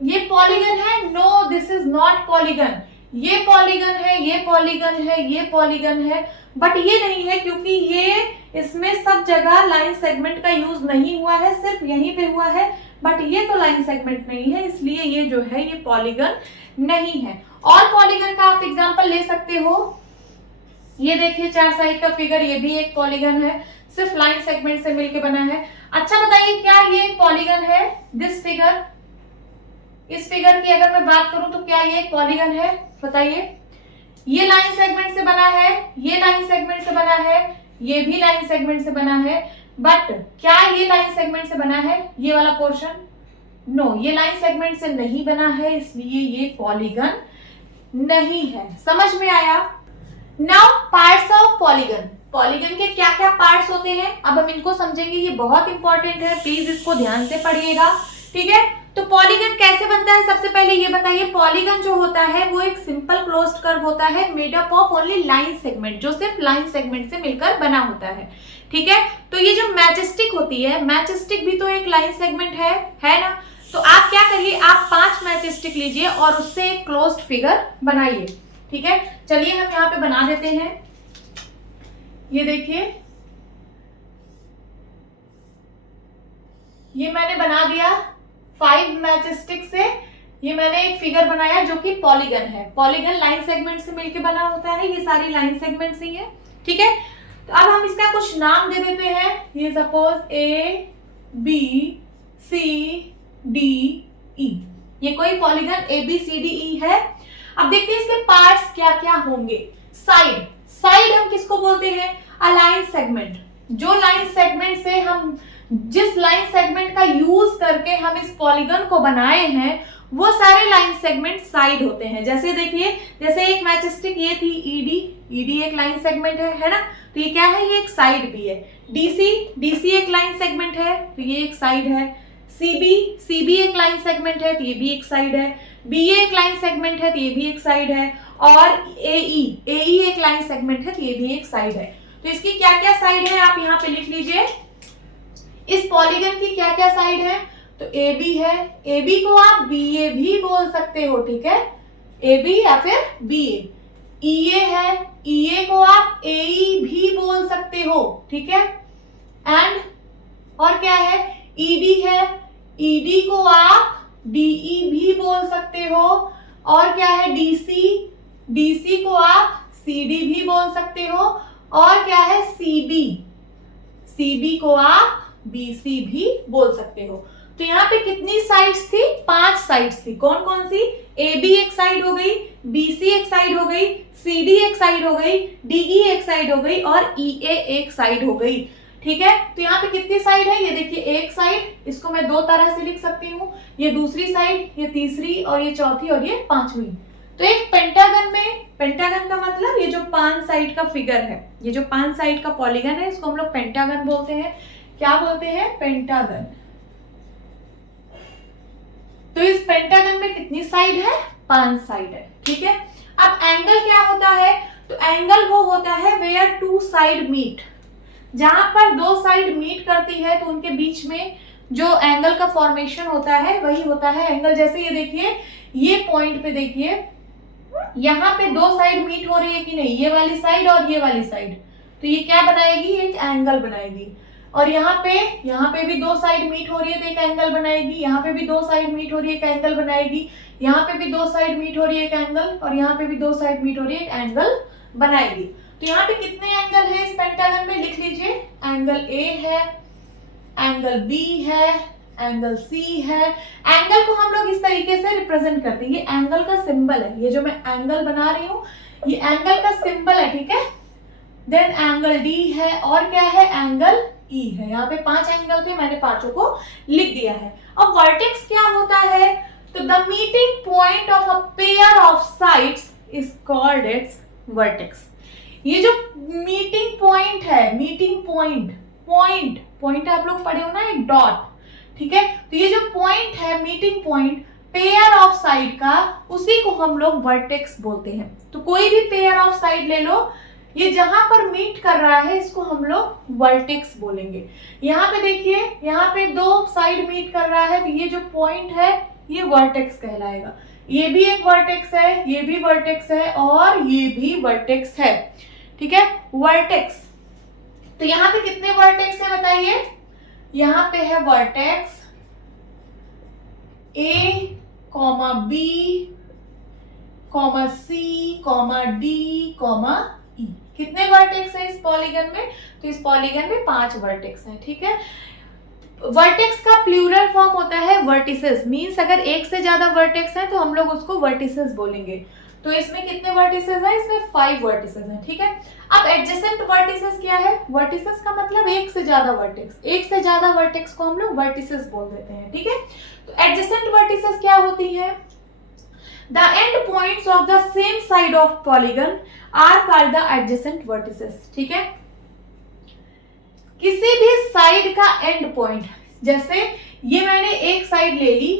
ये पॉलीगन है, no this is not polygon. ये पॉलीगन है, ये पॉलीगन है, ये पॉलीगन है, बट ये नहीं है, क्योंकि ये इसमें सब जगह लाइन सेगमेंट का यूज नहीं हुआ है, सिर्फ यहीं पे हुआ है, बट ये तो लाइन सेगमेंट नहीं है, इसलिए ये जो है ये पॉलीगन नहीं है। और पॉलीगन का आप एग्जांपल ले सकते हो, ये देखिए 4 साइड का फिगर, ये भी एक पॉलीगन है, सिर्फ लाइन सेगमेंट से मिलके बना है। अच्छा बताइए क्या ये एक पॉलीगन है? दिस फिगर, इस फिगर की अगर मैं बात करूं तो क्या ये एक पॉलीगन है? बताइए। ये लाइन सेगमेंट से बना है, ये लाइन सेगमेंट से बना है, ये भी लाइन सेगमेंट से बना है, बट क्या ये लाइन सेगमेंट से बना है ये वाला पोर्शन? नो, ये लाइन सेगमेंट से नहीं बना है, इसलिए ये पॉलीगन नहीं है। समझ में आया? Now parts of polygon. Polygon के क्या क्या पार्ट्स होते हैं अब हम इनको समझेंगे, ये बहुत इंपॉर्टेंट है, प्लीज इसको ध्यान से पढ़िएगा, ठीक है। तो पॉलीगन कैसे बनता है, सबसे पहले ये बताइए। पॉलीगन जो होता है वो एक सिंपल क्लोज्ड कर्व होता है, made up of only line segment, जो सिर्फ लाइन सेगमेंट से मिलकर बना होता है, ठीक है। तो ये जो मैचस्टिक होती है, मैचस्टिक भी तो एक लाइन सेगमेंट है ना। तो आप क्या करिए, आप 5 मैचस्टिक लीजिए और उससे एक क्लोज्ड फिगर बनाइए, ठीक है। चलिए हम यहाँ पे बना देते हैं। ये देखिए, ये मैंने बना दिया 5 मैचस्टिक से, ये मैंने एक फिगर बनाया जो कि पॉलीगन है। पॉलीगन लाइन सेगमेंट से मिलके बना होता है, ये सारी लाइन सेगमेंट से ही है, ठीक है। तो अब हम इसका कुछ नाम दे देते हैं। ये suppose A B C D E, ये कोई polygon A B C D E है। अब देखते हैं इसके पार्ट्स क्या क्या होंगे। साइड, साइड हम किसको बोलते हैं? A line segment. जो लाइन सेगमेंट से हम, जिस लाइन सेगमेंट का यूज करके हम इस पॉलीगन को बनाए हैं, वो सारे लाइन सेगमेंट साइड होते हैं। जैसे देखिए, जैसे एक मैचस्टिक ये थी ईडी, ईडी एक लाइन सेगमेंट है ना, तो ये क्या है? ये एक साइड भी है। डीसी, डीसी एक लाइन सेगमेंट है, तो ये एक साइड है। सीबी, सीबी एक लाइन सेगमेंट है, तो ये भी एक साइड है। बीए एक लाइन सेगमेंट है, तो ये भी एक साइड है। और एई, एई एक लाइन सेगमेंट है, तो ये भी एक साइड है। तो इसकी क्या क्या साइड है आप यहाँ पे लिख लीजिए। इस पॉलीगन की क्या क्या साइड है? तो ए बी है, ए बी को आप बी ए भी बोल सकते हो, ठीक है, ए बी या फिर बी ए। ई ए है, ई ए को आप ए ई भी बोल सकते हो, ठीक है। एंड और क्या है? ई डी है, ई डी को आप डी ई भी बोल सकते हो। और क्या है? डी सी, डी सी को आप सी डी भी बोल सकते हो। और क्या है? सी बी, सी बी को आप बी सी भी बोल सकते हो। तो यहाँ पे कितनी साइड्स थी? 5 साइड्स थी। कौन कौन सी? ए बी एक साइड हो गई, बी सी एक साइड हो गई, सी डी एक साइड हो गई, डी ई एक साइड हो गई और ई ए एक साइड हो गई, ठीक है। तो यहाँ पे कितनी साइड है? ये देखिए एक साइड, इसको मैं 2 तरह से लिख सकती हूँ, ये दूसरी साइड, ये तीसरी और ये चौथी और ये 5वीं। तो एक पेंटागन में, पेंटागन का मतलब ये जो 5 साइड का फिगर है, ये जो 5 साइड का पॉलीगन है, इसको हम लोग पेंटागन बोलते हैं। क्या बोलते हैं? पेंटागन। तो इस पेंटागन में कितनी साइड है? 5 साइड है, ठीक है। अब एंगल क्या होता है? तो एंगल वो होता है वेयर 2 साइड मीट, जहां पर 2 साइड मीट करती है तो उनके बीच में जो एंगल का फॉर्मेशन होता है वही होता है एंगल। जैसे ये देखिए, ये पॉइंट पे देखिए, यहाँ पे 2 साइड मीट हो रही है कि नहीं, ये वाली साइड और ये वाली साइड, तो ये क्या बनाएगी? एक एंगल बनाएगी। और यहाँ पे भी 2 साइड मीट हो रही है तो एक एंगल बनाएगी, यहाँ पे भी 2 साइड मीट हो रही है एक एंगल बनाएगी, यहाँ पे भी 2 साइड मीट हो रही है एक एंगल, और यहाँ पे भी 2 साइड मीट हो रही है एक एंगल बनाएगी। तो यहाँ पे कितने एंगल है इस पेंटागन में? लिख लीजिए, एंगल ए है, एंगल बी है, एंगल सी है। एंगल को हम लोग इस तरीके से रिप्रेजेंट करते हैं, ये एंगल का सिंबल है, ये जो मैं एंगल बना रही हूँ ये एंगल का सिंबल है, ठीक है। देन एंगल डी है और क्या है? एंगल ई है। यहाँ पे 5 एंगल थे, मैंने 5 को लिख दिया है। अब वर्टेक्स क्या होता है? तो the meeting point of a pair of sides is called its vertex. ये जो मीटिंग पॉइंट है, मीटिंग पॉइंट, पॉइंट आप लोग पढ़े हो ना, एक डॉट, ठीक है। तो ये जो पॉइंट है, meeting point pair of side का, उसी को हम लोग वर्टेक्स बोलते हैं। तो कोई भी पेयर ऑफ साइड ले लो, ये जहां पर मीट कर रहा है इसको हम लोग वर्टेक्स बोलेंगे। यहाँ पे देखिए, यहाँ पे 2 साइड मीट कर रहा है, तो ये जो पॉइंट है ये वर्टेक्स कहलाएगा। ये भी एक वर्टेक्स है, ये भी वर्टेक्स है और ये भी वर्टेक्स है, ठीक है, वर्टेक्स। तो यहाँ पे कितने वर्टेक्स है बताइए? यहाँ पे है vertex A, B, comma C, comma D, comma E. कितने वर्टेक्स है इस पॉलीगन में? तो इस पॉलीगन में 5 वर्टेक्स हैं, ठीक है। वर्टेक्स का प्लूरल फॉर्म होता है वर्टिसेस, मींस अगर एक से ज्यादा वर्टेक्स है तो हम लोग उसको वर्टिसेस बोलेंगे। तो इसमें कितने वर्टिसेस हैं? इसमें 5 वर्टिसेस हैं, ठीक है। अब एडजेसेंट वर्टिसेस क्या है? वर्टिसेस का मतलब एक से ज्यादा वर्टेक्स, एक से ज्यादा वर्टेक्स को हम लोग वर्टिसेस बोल देते हैं, ठीक है। तो एडजेसेंट वर्टिसेस क्या होती है? The end points of the same side of polygon are called the adjacent vertices, ठीक है। किसी भी साइड का एंड पॉइंट, जैसे ये मैंने एक साइड ले ली,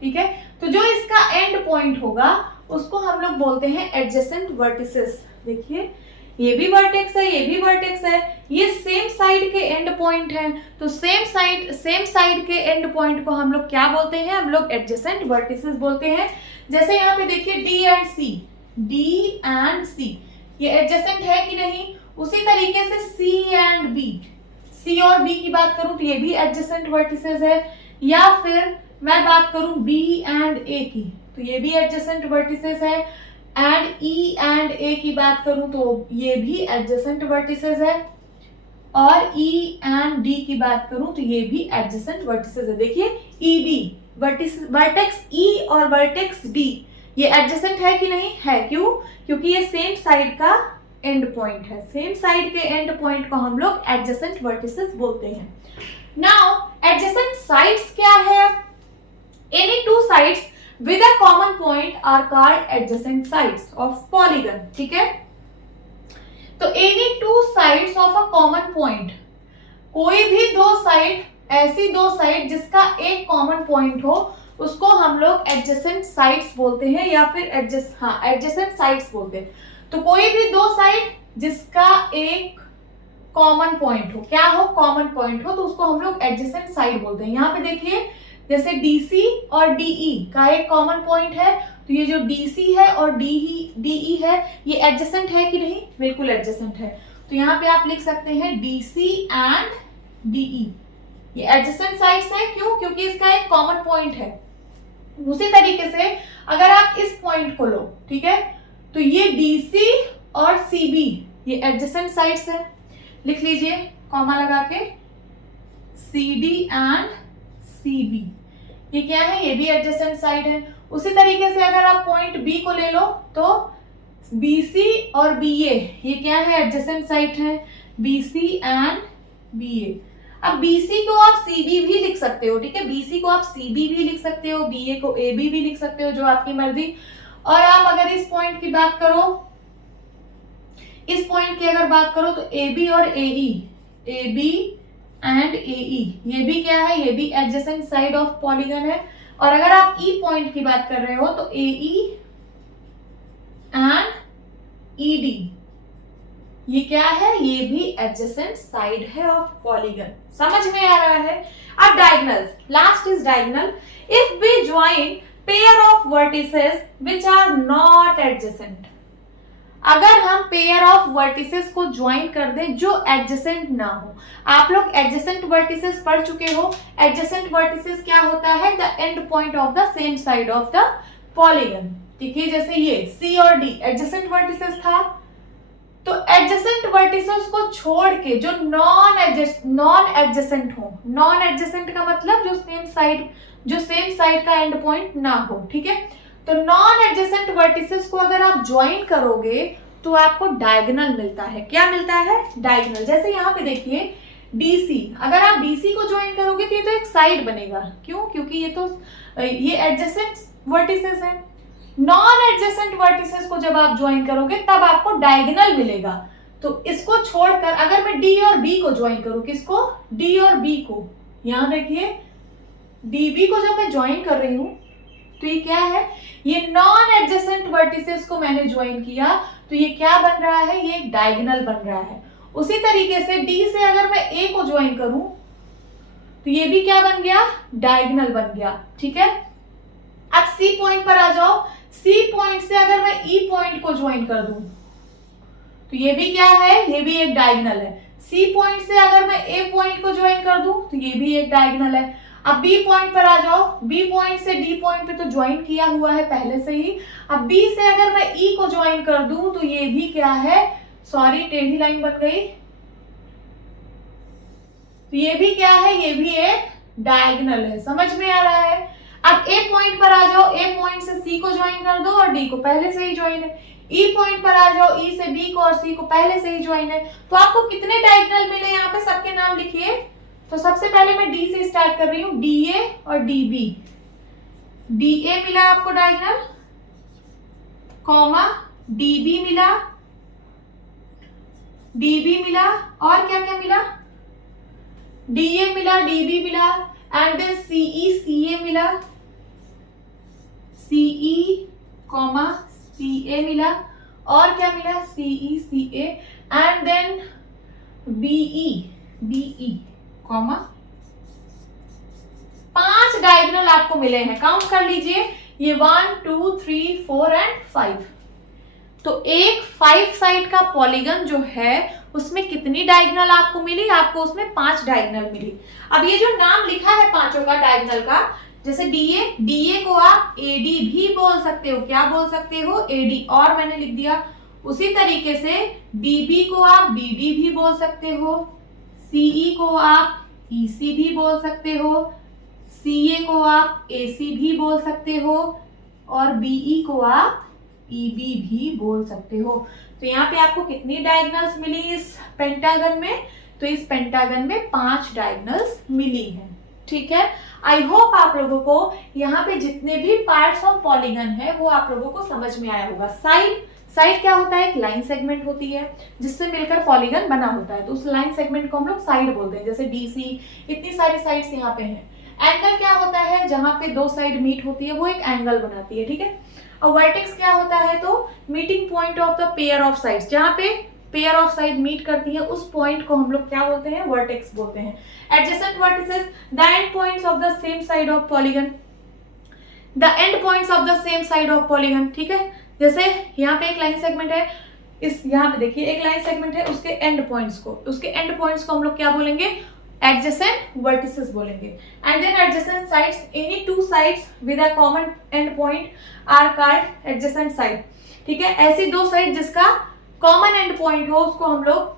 ठीक है, तो जो इसका एंड पॉइंट होगा उसको हम लोग बोलते हैं एडजेसेंट वर्टिसेस। देखिए ये भी वर्टेक्स है, ये भी वर्टेक्स है, ये सेम साइड के एंड पॉइंट हैं, तो सेम साइड के एंड पॉइंट को हम लोग क्या बोलते हैं? हम लोग एडजेसेंट वर्टिसेस बोलते हैं। जैसे यहाँ पे देखिए डी एंड सी, ये एडजेसेंट है कि नहीं? उसी तरीके से सी एंड बी, सी और बी की बात करूं तो ये भी एडजेसेंट वर्टिसेस है। या फिर मैं बात करूं बी एंड ए की, तो ये भी एडजेसेंट वर्टिसेस है। एंड ई एंड ए की बात करूं तो ये भी एडजेसेंट वर्टिसेस है। और ई एंड डी की बात करूं तो ये भी एडजेसेंट वर्टिसेस है। देखिए ई डी, वर्टेक्स ई और वर्टेक्स डी, ये एडजेसेंट है कि नहीं? है। क्यों? क्योंकि ये सेम साइड का एंड पॉइंट है, सेम साइड के एंड पॉइंट को हम लोग एडजेसेंट वर्टिसेस बोलते हैं। नाउ एडजेसेंट साइड्स क्या है? Any two sides with a common point are called adjacent sides of polygon, ठीक है। तो any two sides of a common point, कोई भी दो साइड, ऐसी दो साइड जिसका एक कॉमन पॉइंट हो, उसको हम लोग एडजेसेंट साइड्स बोलते हैं, या फिर एडजेसेंट साइड्स बोलते हैं। तो कोई भी दो साइड जिसका एक कॉमन पॉइंट हो, क्या हो? कॉमन पॉइंट हो, तो उसको हम लोग एडजेसेंट साइड बोलते हैं। यहाँ पे देखिए जैसे DC और DE का एक कॉमन पॉइंट है, तो ये जो DC है और DE है, ये एडजेसेंट है कि नहीं? बिल्कुल एडजेसेंट है। तो यहाँ पे आप लिख सकते हैं DC एंड DE, ये एडजेसेंट साइड्स है। क्यों? क्योंकि इसका एक कॉमन पॉइंट है। उसी तरीके से अगर आप इस पॉइंट को लो, ठीक है, तो ये DC और CB ये एडजेसेंट साइड्स है। लिख लीजिए कॉमा लगा के, CD एंड CB, ये क्या है? ये भी एडजेसेंट साइड है। उसी तरीके से अगर आप पॉइंट B को ले लो तो BC और BA ये क्या है? एडजेसेंट साइड है, BC एंड BA। अब BC को आप CB भी लिख सकते हो, ठीक है, BC को आप CB भी लिख सकते हो, BA को AB भी लिख सकते हो, जो आपकी मर्जी। और आप अगर इस पॉइंट की बात करो, इस पॉइंट की अगर बात करो तो AB और AE, AB एंड AE ये भी क्या है? ये भी एडजेसेंट साइड ऑफ पॉलीगन है। और अगर आप E पॉइंट की बात कर रहे हो तो AE एंड ED ये क्या है? ये भी एडजेसेंट साइड है ऑफ पॉलीगन। समझ में आ रहा है? अब diagonals, last is diagonal. If we join pair of vertices which are not adjacent, अगर हम पेयर ऑफ वर्टिसेस को ज्वाइन कर दें जो एडजेसेंट ना हो। आप लोग एडजेसेंट वर्टिसेस पढ़ चुके हो। एडजेसेंट वर्टिसेस क्या होता है? The end point of the same side of the polygon, ठीक है। जैसे ये C और D एडजेसेंट वर्टिसेस था, तो एडजेसेंट वर्टिसेस को छोड़ के जो नॉन एडजेसेंट हो, नॉन एडजेसेंट का मतलब जो सेम साइड का एंड पॉइंट ना हो, ठीक है। तो नॉन एडजेसेंट वर्टिसेस को अगर आप ज्वाइन करोगे तो आपको डायगोनल मिलता है। क्या मिलता है? डायगोनल। जैसे यहाँ पे देखिए DC, अगर आप DC को ज्वाइन करोगे तो ये तो एक साइड बनेगा। क्यों? क्योंकि ये एडजेसेंट वर्टिसेस है। नॉन एडजेसेंट वर्टिसेस को जब आप ज्वाइन करोगे तब आपको डायगोनल मिलेगा। तो इसको छोड़कर अगर मैं D और B को ज्वाइन करूं, किसको? D और B को, यहाँ देखिए DB को जब मैं ज्वाइन कर रही हूं तो ये क्या है? ये नॉन एडजेसेंट वर्टिसेस को मैंने ज्वाइन किया, तो ये क्या बन रहा है? ये एक डायगोनल बन रहा है। उसी तरीके से D से अगर मैं A को ज्वाइन करूं तो ये भी क्या बन गया? डायगोनल बन गया, ठीक है। अब C पॉइंट पर आ जाओ। C पॉइंट से अगर मैं E पॉइंट को ज्वाइन कर दूं तो ये भी क्या है? ये भी एक डायगोनल है। C पॉइंट से अगर मैं A पॉइंट को ज्वाइन कर दूं तो ये भी एक डायगोनल है। अब बी पॉइंट पर आ जाओ, बी पॉइंट से डी पॉइंट पे तो ज्वाइन किया हुआ है पहले से ही। अब बी से अगर मैं ई को ज्वाइन कर दूं तो ये भी क्या है, सॉरी टेढ़ी लाइन बन गई, तो ये भी क्या है, ये भी एक डायगोनल है। समझ में आ रहा है। अब ए पॉइंट पर आ जाओ, ए पॉइंट से सी को ज्वाइन कर दो और डी को पहले से ही ज्वाइन है। ई पॉइंट पर आ जाओ, ई से बी को और सी को पहले से ही ज्वाइन है। तो आपको कितने डायगोनल मिले यहाँ पे, सबके नाम लिखिए। तो सबसे पहले मैं डी से स्टार्ट कर रही हूँ, डी ए और डी बी। डी ए मिला आपको डायगोनल, कॉमा डी बी मिला, डी बी मिला, और क्या क्या मिला, डी ए मिला, डी बी मिला, and then C E C A मिला, सीई कॉमा सी ए मिला, और क्या मिला, C E C A, and then B E B E comma. 5 diagonal आपको मिले हैं, काउंट कर लीजिए, ये 1 2 3 4 एंड 5। तो एक 5 साइड का पॉलीगन जो है उसमें कितनी डायगोनल आपको मिली, आपको उसमें 5 डायगोनल मिली। अब ये जो नाम लिखा है पांचों का डायगोनल का, जैसे डीए, डीए को आप एडी भी बोल सकते हो, क्या बोल सकते हो, एडी, और मैंने लिख दिया। उसी तरीके से डीबी को आप बीडी भी बोल सकते हो, सीई को आप ईसी भी बोल सकते हो, सीए को आप एसी भी बोल सकते हो, और बीई को आप ईबी भी बोल सकते हो। तो यहाँ पे आपको कितनी डायगोनल्स मिली इस पेंटागन में, तो इस पेंटागन में 5 डायगोनल्स मिली है। ठीक है, आई होप आप लोगों को यहाँ पे जितने भी पार्ट्स ऑफ पॉलीगन है वो आप लोगों को समझ में आया होगा। साइड, साइड क्या होता है, एक लाइन सेगमेंट होती है जिससे मिलकर पॉलीगन बना होता है, तो उस लाइन सेगमेंट को हम लोग साइड बोलते हैं। जैसे डीसी, इतनी सारी साइड्स यहाँ पे हैं। एंगल क्या होता है, जहां पे 2 साइड मीट होती है वो एक एंगल बनाती है। ठीक है, और वर्टेक्स क्या होता है, तो meeting point of the pair of sides, जहां पे पेयर ऑफ साइड मीट करती है उस पॉइंट को हम लोग क्या बोलते हैं, वर्टेक्स बोलते हैं। Adjacent vertices, the end points of the same side of polygon, the end points of the same side of polygon. ठीक है, जैसे यहाँ पे एक लाइन सेगमेंट है, इस यहाँ पे देखिए एक लाइन सेगमेंट है, उसके एंड पॉइंट्स को हम लोग क्या बोलेंगे, एडजेसेंट वर्टिसेस बोलेंगे। And then adjacent sides, any 2 sides with a common end point are called adjacent side. ठीक है, ऐसी 2 साइड जिसका कॉमन एंड पॉइंट हो उसको हम लोग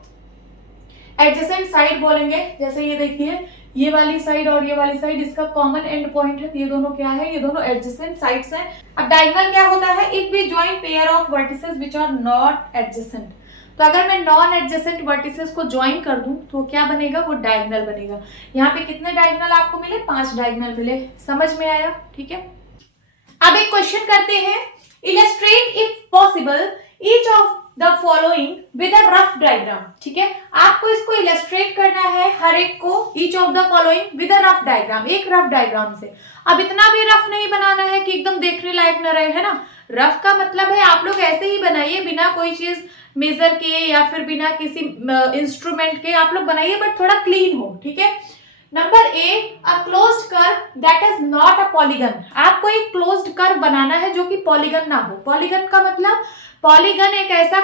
एडजेसेंट साइड बोलेंगे। जैसे ये देखिए, ये वाली साइड और ये वाली साइड, इसका कॉमन एंड पॉइंट है, तो ये दोनों क्या है, ये दोनों एडजेसेंट साइड्स हैं। अब डायगोनल क्या होता है, if we join pair of vertices which are not adjacent, तो अगर मैं नॉन एडजेसेंट वर्टिसेस को ज्वाइन कर दूं तो क्या बनेगा, वो डायगोनल बनेगा। यहाँ पे कितने डायगोनल आपको मिले, 5 डायगोनल मिले। समझ में आया। ठीक है, अब एक क्वेश्चन करते हैं, illustrate if possible each of the following with a rough diagram. ठीक है, आपको इसको इलस्ट्रेट करना है हर एक को, each of the following with a rough diagram, एक रफ डायग्राम से। अब इतना भी रफ नहीं बनाना है कि एकदम देखने लायक न रहे, है ना। रफ का मतलब है आप लोग ऐसे ही बनाइए, बिना कोई चीज मेजर के या फिर बिना किसी इंस्ट्रूमेंट के आप लोग बनाइए, बट थोड़ा क्लीन हो। ठीक है, number A, a closed curve that is not a polygon. आपको एक क्लोज्ड कर्व बनाना है जो कि पॉलीगन ना हो। पॉलीगन का मतलब, पॉलीगन एक ऐसा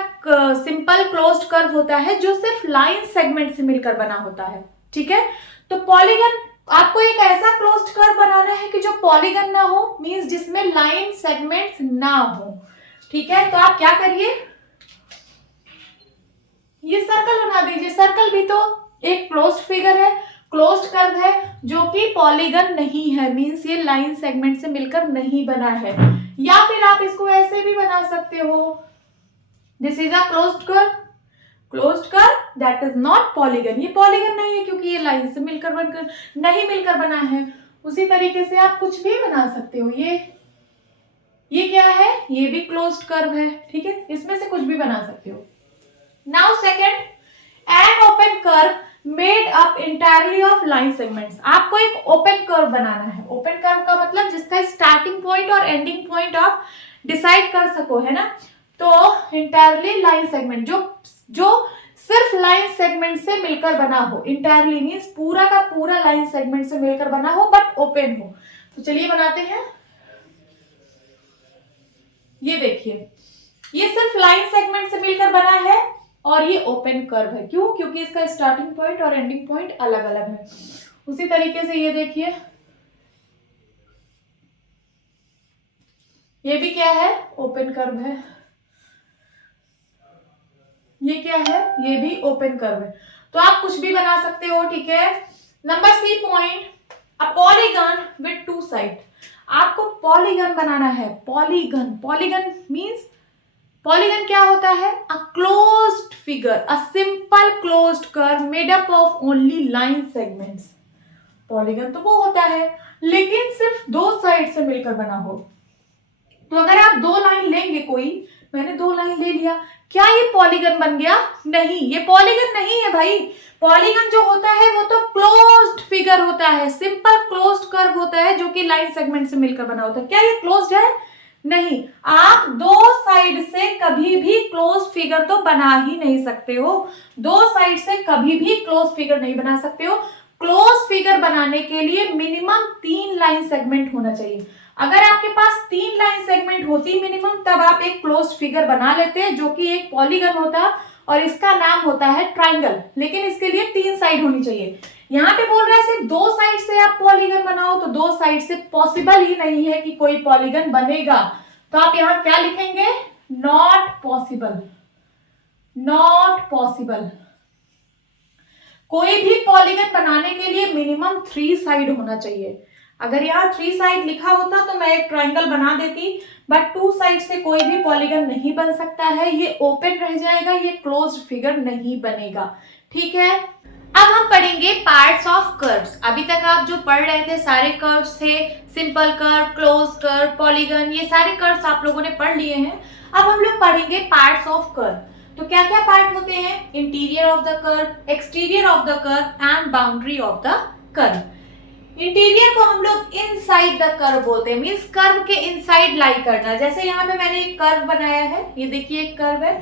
सिंपल क्लोज्ड कर्व होता है जो सिर्फ लाइन सेगमेंट से मिलकर बना होता है। ठीक है, तो पॉलीगन, आपको एक ऐसा क्लोज्ड कर्व बनाना है कि जो पॉलीगन ना हो, मींस जिसमें लाइन सेगमेंट्स ना हो। ठीक है, तो आप क्या करिए, ये सर्कल बना दीजिए। सर्कल भी तो एक क्लोज्ड फिगर है, क्लोज्ड कर्व है जो कि पॉलीगन नहीं है, मींस ये लाइन सेगमेंट से मिलकर नहीं बना है। या फिर आप इसको ऐसे भी बना सकते हो, this is a closed curve, closed curve that is not polygon. ये पॉलीगन नहीं है क्योंकि ये लाइन से मिलकर बनकर नहीं मिलकर बना है। उसी तरीके से आप कुछ भी बना सकते हो। ये क्या है, ये भी क्लोज्ड कर्व है। ठीक है, इसमें से कुछ भी बना सकते हो। Now second, an open curve made up entirely of line segments. आपको एक ओपन कर्व बनाना है। ओपन कर्व का मतलब जिसका स्टार्टिंग पॉइंट और एंडिंग पॉइंट आप डिसाइड कर सको, है ना। तो इंटायरली लाइन सेगमेंट, जो सिर्फ लाइन सेगमेंट से मिलकर बना हो। इंटायरली मींस पूरा का पूरा लाइन सेगमेंट से मिलकर बना हो बट ओपन हो। तो चलिए बनाते हैं। ये देखिए, ये सिर्फ लाइन सेगमेंट से मिलकर बना है और ये ओपन कर्व है। क्यों? क्योंकि इसका स्टार्टिंग पॉइंट और एंडिंग पॉइंट अलग अलग है। उसी तरीके से ये देखिए, ये भी क्या है, ओपन कर्व है। ये क्या है, ये भी ओपन कर्व है। तो आप कुछ भी बना सकते हो, ठीक है। Number C point, a polygon with two side. आपको पॉलीगन बनाना है। पॉलीगन, पॉलीगन मींस, पॉलीगन क्या होता है, a closed figure, a simple closed curve made up of only line segments. Polygon तो वो होता है लेकिन सिर्फ दो साइड से मिलकर बना हो। तो अगर आप दो लाइन लेंगे, कोई, मैंने दो लाइन ले लिया, क्या ये पॉलीगन बन गया? नहीं, ये पॉलीगन नहीं है भाई। पॉलीगन जो होता है वो तो क्लोज्ड फिगर होता है, सिंपल क्लोज्ड कर्व होता है जो कि लाइन सेगमेंट से मिलकर बना होता है। क्या ये क्लोज्ड है? नहीं। आप दो साइड से कभी भी क्लोज फिगर तो बना ही नहीं सकते हो। दो साइड से कभी भी क्लोज फिगर नहीं बना सकते हो। क्लोज फिगर बनाने के लिए मिनिमम 3 लाइन सेगमेंट होना चाहिए। अगर आपके पास 3 लाइन सेगमेंट होती मिनिमम, तब आप एक क्लोज फिगर बना लेते हैं जो कि एक पॉलीगन होता और इसका नाम होता है ट्राइंगल। लेकिन इसके लिए 3 साइड होनी चाहिए। यहाँ पे बोल रहा है सिर्फ दो साइड से आप पॉलीगन बनाओ, तो दो साइड से पॉसिबल ही नहीं है कि कोई पॉलीगन बनेगा। तो आप यहाँ क्या लिखेंगे, नॉट पॉसिबल, नॉट पॉसिबल। कोई भी पॉलीगन बनाने के लिए मिनिमम 3 साइड होना चाहिए। अगर यहाँ 3 साइड लिखा होता तो मैं एक ट्राइंगल बना देती, बट 2 साइड से कोई भी पॉलीगन नहीं बन सकता है। ये ओपन रह जाएगा, ये क्लोज्ड फिगर नहीं बनेगा, ठीक है। अब हम पढ़ेंगे पार्ट्स ऑफ कर्व्स। अभी तक आप जो पढ़ रहे थे सारे कर्व्स थे, simple curve, close curve, polygon, ये सारे कर्व्स आप लोगों ने पढ़ लिए हैं। अब हम लोग पढ़ेंगे पार्ट्स ऑफ कर्व। तो क्या क्या पार्ट होते हैं, interior of the curve, exterior of the curve and boundary of the curve. Interior को हम लोग इनसाइड द कर्व बोलते हैं, मींस कर्व के इनसाइड लाई करना। जैसे यहाँ पे मैंने एक कर्व बनाया है, ये देखिए एक कर्व है,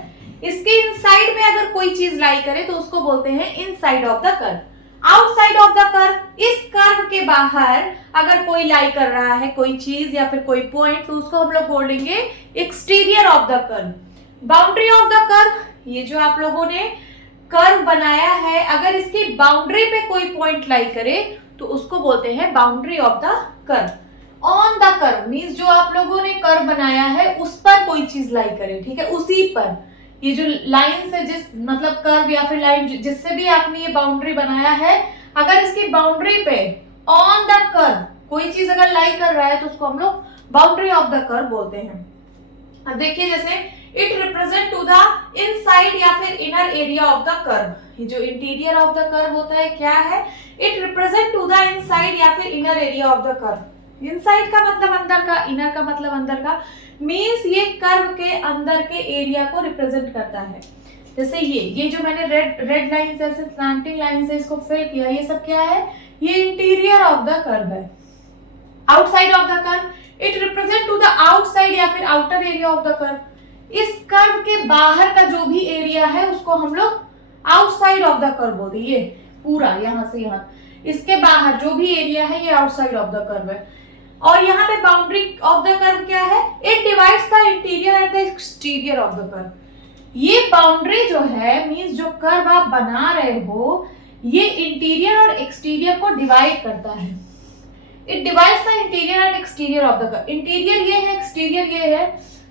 इसके इनसाइड में अगर कोई चीज लाई करे तो उसको बोलते हैं inside of the curve. Outside of the curve, इस कर्व के बाहर अगर कोई लाई कर रहा है कोई चीज या फिर कोई पॉइंट, तो उसको हम लोग बोलेंगे exterior of the curve. Boundary of the curve, ये जो आप लोगों ने कर्व बनाया है, अगर इसकी बाउंड्री पे कोई पॉइंट लाई करे तो उसको बोलते हैं boundary of the curve. On the curve means जो आप लोगों ने कर्व बनाया है उस पर कोई चीज लाई करे, ठीक है, उसी पर। ये जो लाइन से, जिस मतलब कर्व या फिर लाइन जिससे भी आपने ये बाउंड्री बनाया है, अगर इसकी बाउंड्री पे ऑन द कर्व कोई चीज अगर लाई कर रहा है तो उसको हम लोग बाउंड्री ऑफ द कर्व बोलते हैं। अब देखिए, जैसे it represent to the inside या फिर inner area of the curve. ये जो इंटीरियर ऑफ द कर्व होता है क्या है, it represent to the inside या फिर inner area of the curve. Inside का मतलब अंदर का, इनर का मतलब अंदर का, मींस ये कर्व के अंदर के एरिया को रिप्रेजेंट करता है। जैसे ये जो मैंने रेड लाइन से, स्लैंटिंग लाइन से इसको फिल किया, ये सब क्या है, ये इंटीरियर ऑफ द कर्व है। Outside of the curve, it represent to the outside या फिर outer area of the curve. इस कर्व के बाहर का जो भी एरिया है उसको हम लोग आउटसाइड ऑफ द कर्व बोलते हैं। ये पूरा यहाँ से यहाँ, इसके बाहर जो भी एरिया है ये आउटसाइड ऑफ द कर्व है। और यहाँ पे बाउंड्री ऑफ द कर्व क्या है, it divides the interior and the exterior of the curve. ये बाउंड्री जो है, मींस जो कर्व आप बना रहे हो, ये इंटीरियर और एक्सटीरियर को डिवाइड करता है। It divides the interior and exterior of the curve. Interior ये है, एक्सटीरियर ये है,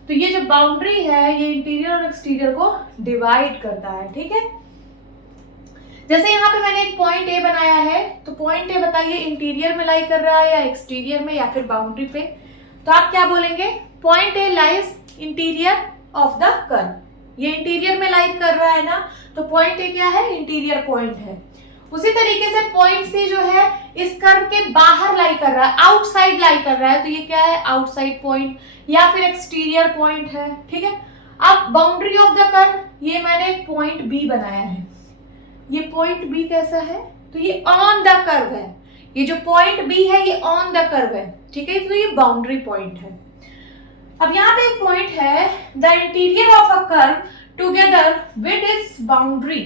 तो ये जो बाउंड्री है ये इंटीरियर और एक्सटीरियर को डिवाइड करता है, ठीक है। जैसे यहाँ पे मैंने एक पॉइंट ए बनाया है, तो पॉइंट ए बताइए इंटीरियर में लाई कर रहा है या एक्सटीरियर में या फिर बाउंड्री पे, तो आप क्या बोलेंगे, point A lies interior of the curve. ये इंटीरियर में लाई कर रहा है ना, तो पॉइंट ए क्या है, इंटीरियर पॉइंट है। उसी तरीके से पॉइंट सी जो है इस कर्व के बाहर लाई कर रहा है, आउटसाइड लाई कर रहा है, तो ये क्या है, आउटसाइड पॉइंट या फिर एक्सटीरियर पॉइंट है, ठीक है। अब बाउंड्री ऑफ द कर्व, ये मैंने एक पॉइंट बी बनाया है, ये पॉइंट बी कैसा है, तो ये ऑन द कर्व है। ये जो पॉइंट बी है ये ऑन द कर्व है, ठीक है, तो ये बाउंड्री पॉइंट है। अब यहाँ पे एक पॉइंट है, the interior of a curve together with its boundary.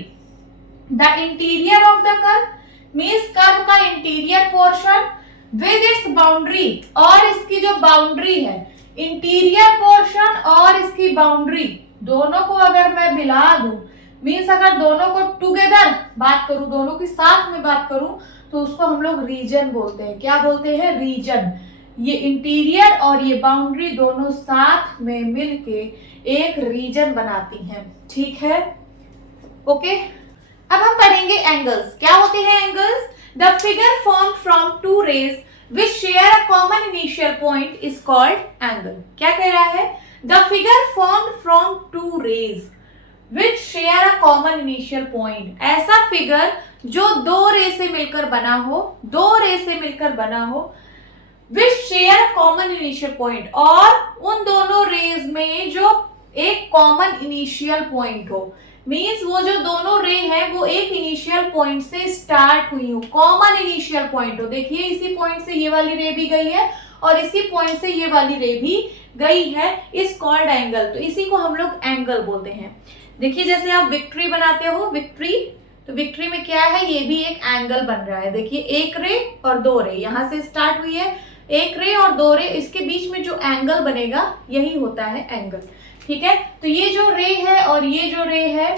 The interior of the curve means curve का interior portion with its boundary, और इसकी जो बाउंड्री है, इंटीरियर पोर्शन और इसकी बाउंड्री दोनों को अगर मैं मिला दूं, मीन्स अगर दोनों को टुगेदर बात करूं, दोनों की साथ में बात करूं, तो उसको हम लोग रीजन बोलते हैं। क्या बोलते हैं, रीजन। ये इंटीरियर और ये बाउंड्री दोनों साथ में मिलके एक रीजन बनाती हैं, ठीक है। ओके, अब हम पढ़ेंगे एंगल्स। क्या होते हैं angles? The figure formed from two rays which share a common initial point is called angle. क्या कह रहा है? The figure formed from two rays which share a common initial point. ऐसा फिगर जो दो रे से मिलकर बना हो, दो रे से मिलकर बना हो, विच शेयर कॉमन इनिशियल पॉइंट, और उन दोनों रेज में जो एक कॉमन इनिशियल पॉइंट हो। मींस वो जो दोनों रे हैं वो एक इनिशियल पॉइंट से स्टार्ट हुई हो, कॉमन इनिशियल पॉइंट हो। देखिए इसी पॉइंट से ये वाली रे भी गई है और इसी पॉइंट से ये वाली रे भी गई है, इज कॉल्ड एंगल। तो इसी को हम लोग एंगल बोलते हैं। देखिए जैसे आप विक्ट्री बनाते हो, विक्ट्री, तो विक्ट्री में क्या है, ये भी एक एंगल बन रहा है। देखिए एक रे और दो रे यहां से स्टार्ट हुई है, एक रे और दो रे, इसके बीच में जो एंगल बनेगा यही होता है एंगल, ठीक है। तो ये जो रे है और ये जो रे है,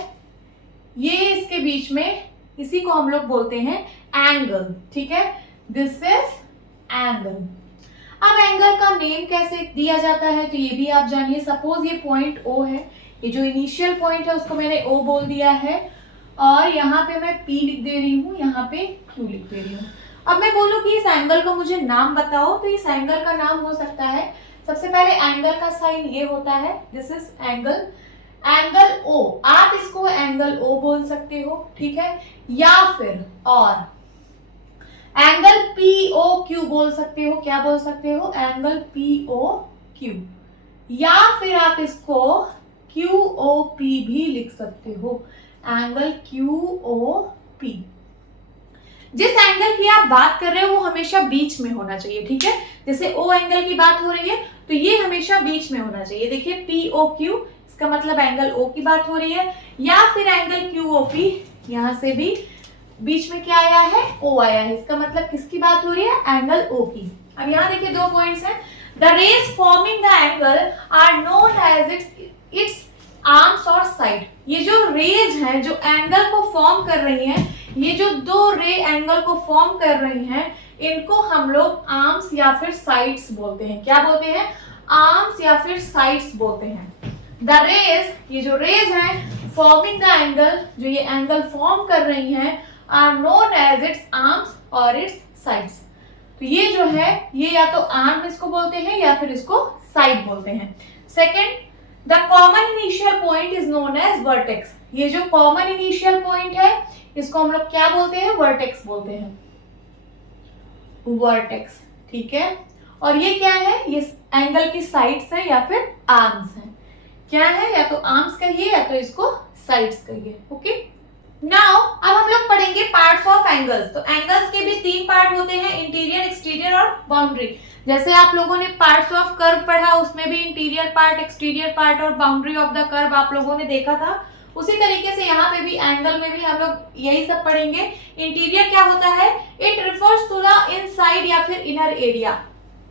ये इसके बीच में, इसी को हम लोग बोलते हैं एंगल, ठीक है। This is angle. अब एंगल का नेम कैसे दिया जाता है तो ये भी आप जानिए। सपोज ये पॉइंट O है, ये जो इनिशियल पॉइंट है उसको मैंने O बोल दिया है, और यहाँ पे मैं P लिख दे रही हूँ, यहाँ पे Q लिख दे रही हूँ। अब मैं बोलूँ कि इस एंगल का मुझे नाम बताओ, तो इस एंगल का नाम हो सकता है, सबसे पहले एंगल का साइन ये होता है, this is angle, angle O, आप इसको एंगल O बोल सकते हो, ठीक है। या फिर और एंगल POQ बोल सकते हो। क्या बोल सकते हो? Angle POQ। या फिर आप इसको QOP भी लिख सकते हो, एंगल QOP। जिस एंगल की आप बात कर रहे हो वो हमेशा बीच में होना चाहिए, ठीक है। जैसे O एंगल की बात हो रही है तो ये हमेशा बीच में होना चाहिए। देखिए POQ, इसका मतलब एंगल O की बात हो रही है। या फिर एंगल QOP, यहां से भी बीच में क्या आया है? O आया है, इसका मतलब किसकी बात हो रही है? एंगल O की। अब यहाँ देखिए दो पॉइंट्स हैं। The rays forming the angle are known as its arms और साइड। ये जो रेज हैं जो एंगल को फॉर्म कर रही हैं, ये जो दो रे एंगल को फॉर्म कर रही हैं, इनको हम लोग आर्म्स या फिर साइड्स बोलते हैं। क्या बोलते हैं? आर्म्स या फिर साइड्स बोलते हैं। द रेज, ये जो रेज हैं फॉर्मिंग द एंगल, जो ये एंगल फॉर्म कर रही हैं, are known as its arms और इट्स साइड्स। तो ये जो है, ये या तो आर्म इसको बोलते हैं या फिर इसको साइड बोलते हैं। Second, the common initial point is known as vertex. ये जो कॉमन इनिशियल पॉइंट है इसको हम लोग क्या बोलते हैं? वर्टेक्स बोलते हैं, वर्टेक्स, ठीक है। और ये क्या है? ये एंगल की साइड्स है या फिर आर्म्स है। क्या है? या तो आर्म्स कहिए या तो इसको साइड्स कहिए, ओके। नाउ अब हम लोग पढ़ेंगे पार्ट्स ऑफ एंगल्स। तो एंगल्स के भी तीन पार्ट होते हैं, इंटीरियर, एक्सटीरियर और बाउंड्री। जैसे आप लोगों ने पार्ट्स ऑफ कर्व पढ़ा, उसमें भी इंटीरियर पार्ट, एक्सटीरियर पार्ट और बाउंड्री ऑफ द कर्व आप लोगों ने देखा था। उसी तरीके से यहाँ पे भी एंगल में भी हम लोग यही सब पढ़ेंगे। इंटीरियर क्या होता है? It refers to the inside या फिर इनर एरिया।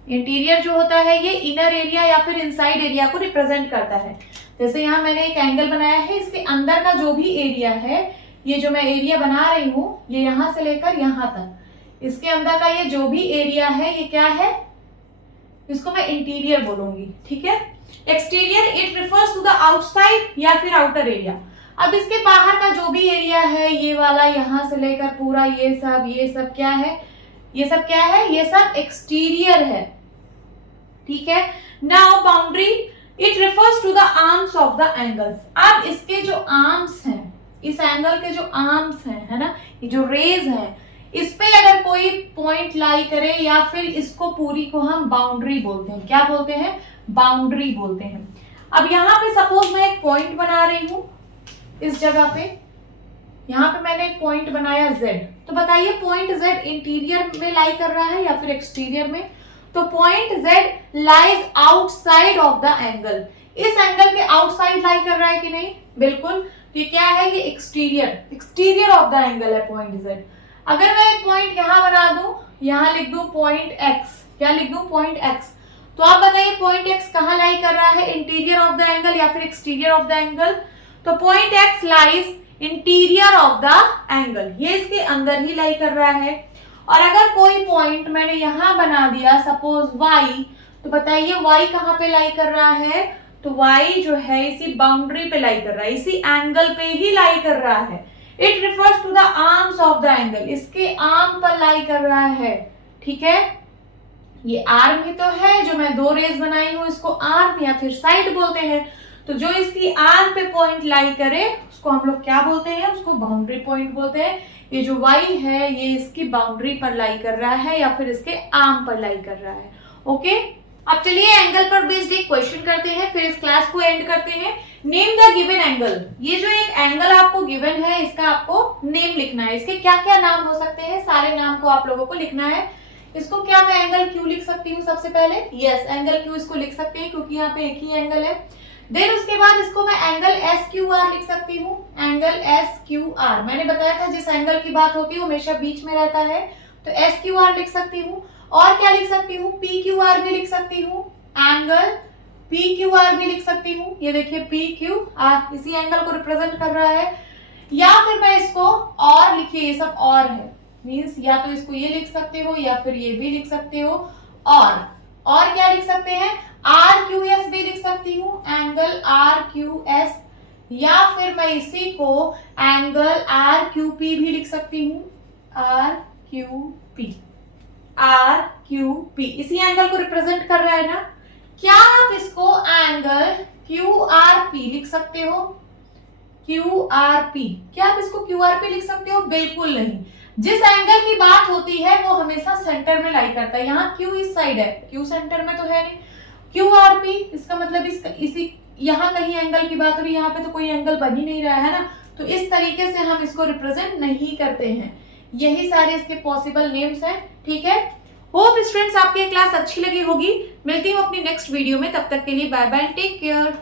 इंटीरियर जो होता है ये इनर एरिया या फिर इनसाइड एरिया को रिप्रेजेंट करता है। जैसे यहाँ मैंने एक एंगल बनाया है, इसके अंदर का जो भी एरिया है, ये जो मैं एरिया बना रही हूँ, ये यहाँ से लेकर यहाँ तक, इसके अंदर का ये जो भी एरिया है ये क्या है? इसको मैं इंटीरियर बोलूंगी, ठीक है। Exterior, it refers to the outside या फिर आउटर एरिया। अब इसके बाहर का जो भी एरिया है, ये वाला यहां से लेकर पूरा ये सब क्या है? ये सब क्या है? ये सब एक्सटीरियर है, ठीक है। Now boundary, it refers to the arms of the angles. अब इसके जो आर्म्स हैं, इस एंगल के जो आर्म्स हैं, है ना, ये जो रेज हैं, इस पे अगर कोई पॉइंट लाई करे या फिर इसको पूरी को हम बाउंड्री बोलते हैं। क्या बोलते हैं? बाउंड्री बोलते हैं। अब यहाँ पे सपोज मैं एक पॉइंट बना रही हूं, इस जगह पे, यहाँ पे मैंने एक पॉइंट बनाया Z। तो बताइए पॉइंट Z इंटीरियर में लाई कर रहा है या फिर एक्सटीरियर में? तो point Z lies outside of the angle. इस एंगल के आउटसाइड लाई कर रहा है कि नहीं? बिल्कुल। ये क्या है? ये एक्सटीरियर ऑफ द एंगल है पॉइंट Z। अगर मैं एक पॉइंट यहाँ बना दूं, यहाँ लिख दूं पॉइंट X, क्या लिख दूं? Point X। तो आप बताइए पॉइंट X कहाँ लाई कर रहा है? इंटीरियर ऑफ द एंगल या फिर एक्सटीरियर ऑफ द एंगल? तो point X lies interior of the angle, ये इसके अंदर ही लाई कर रहा है। और अगर कोई पॉइंट मैंने यहाँ बना दिया सपोज y, तो बताइए y कहाँ पे लाई कर रहा है, तो y जो है इसी बाउंड्री पे लाई कर रहा है, इसी एंगल पे ही लाई कर रहा है। It refers to the arms of the angle, इसके आर्म पर लाई कर रहा है, ठीक है। ये आर्म ही तो है, जो मैं दो रेज बनाई हूं इसको आर्म या फिर साइड बोलते हैं। तो जो इसकी आर्म पे पॉइंट लाई करे उसको हम लोग क्या बोलते हैं, उसको बाउंड्री पॉइंट बोलते हैं। ये जो y है ये इसकी बाउंड्री पर लाई कर रहा है या फिर इसके आर्म पर लाई कर रहा है। ओके, अब चलिए एंगल पर बेस्ड एक क्वेश्चन करते हैं, फिर इस क्लास को एंड करते हैं। नेम द गिवन एंगल, ये जो एक एंगल आपको गिवन है इसका आपको नेम लिखना है। इसके क्या क्या नाम हो सकते हैं, सारे नाम को आप लोगों को लिखना है। इसको क्या मैं एंगल क्यू लिख सकती हूँ सबसे पहले, यस एंगल क्यू इसको लिख सकते हैं क्योंकि यहाँ पे एक ही एंगल है। देन उसके बाद इसको मैं एंगल एस क्यू आर लिख सकती हूँ, एंगल एस क्यू आर। मैंने बताया था जिस एंगल की बात होती है वो हमेशा बीच में रहता है, तो एस क्यू आर लिख सकती हूँ। और क्या लिख सकती हूँ, पी क्यू आर भी लिख सकती हूँ, एंगल पी क्यू आर भी लिख सकती हूँ। ये देखिए पी क्यू आर इसी एंगल को रिप्रेजेंट कर रहा है। या फिर मैं इसको और लिखिए, ये सब और है, मीन्स या तो इसको ये लिख सकते हो या फिर ये भी लिख सकते हो। और क्या लिख सकते हैं, आर क्यू एस भी लिख सकती हूँ, एंगल आर क्यू एस। या फिर मैं इसी को एंगल आर क्यू पी भी लिख सकती हूँ, R Q P, R Q P इसी एंगल को रिप्रेजेंट कर रहा है ना। क्या आप इसको एंगल क्यू आर पी लिख सकते हो, क्यू आर पी, क्या आप इसको क्यू आर पी लिख सकते हो, बिल्कुल नहीं। जिस एंगल की बात होती है वो हमेशा सेंटर में लाई करता है। यहाँ क्यू इस साइड है, क्यू सेंटर में तो है नहीं। क्यू आर पी इसका मतलब इसी यहाँ कहीं एंगल की बात हो रही है, यहाँ पे तो कोई एंगल बन ही नहीं रहा है ना, तो इस तरीके से हम इसको रिप्रेजेंट नहीं करते हैं। यही सारे इसके पॉसिबल नेम्स हैं, ठीक है। होप स्टूडेंट्स आपकी क्लास अच्छी लगी होगी। मिलती हूँ अपनी नेक्स्ट वीडियो में, तब तक के लिए बाय बाय, टेक केयर।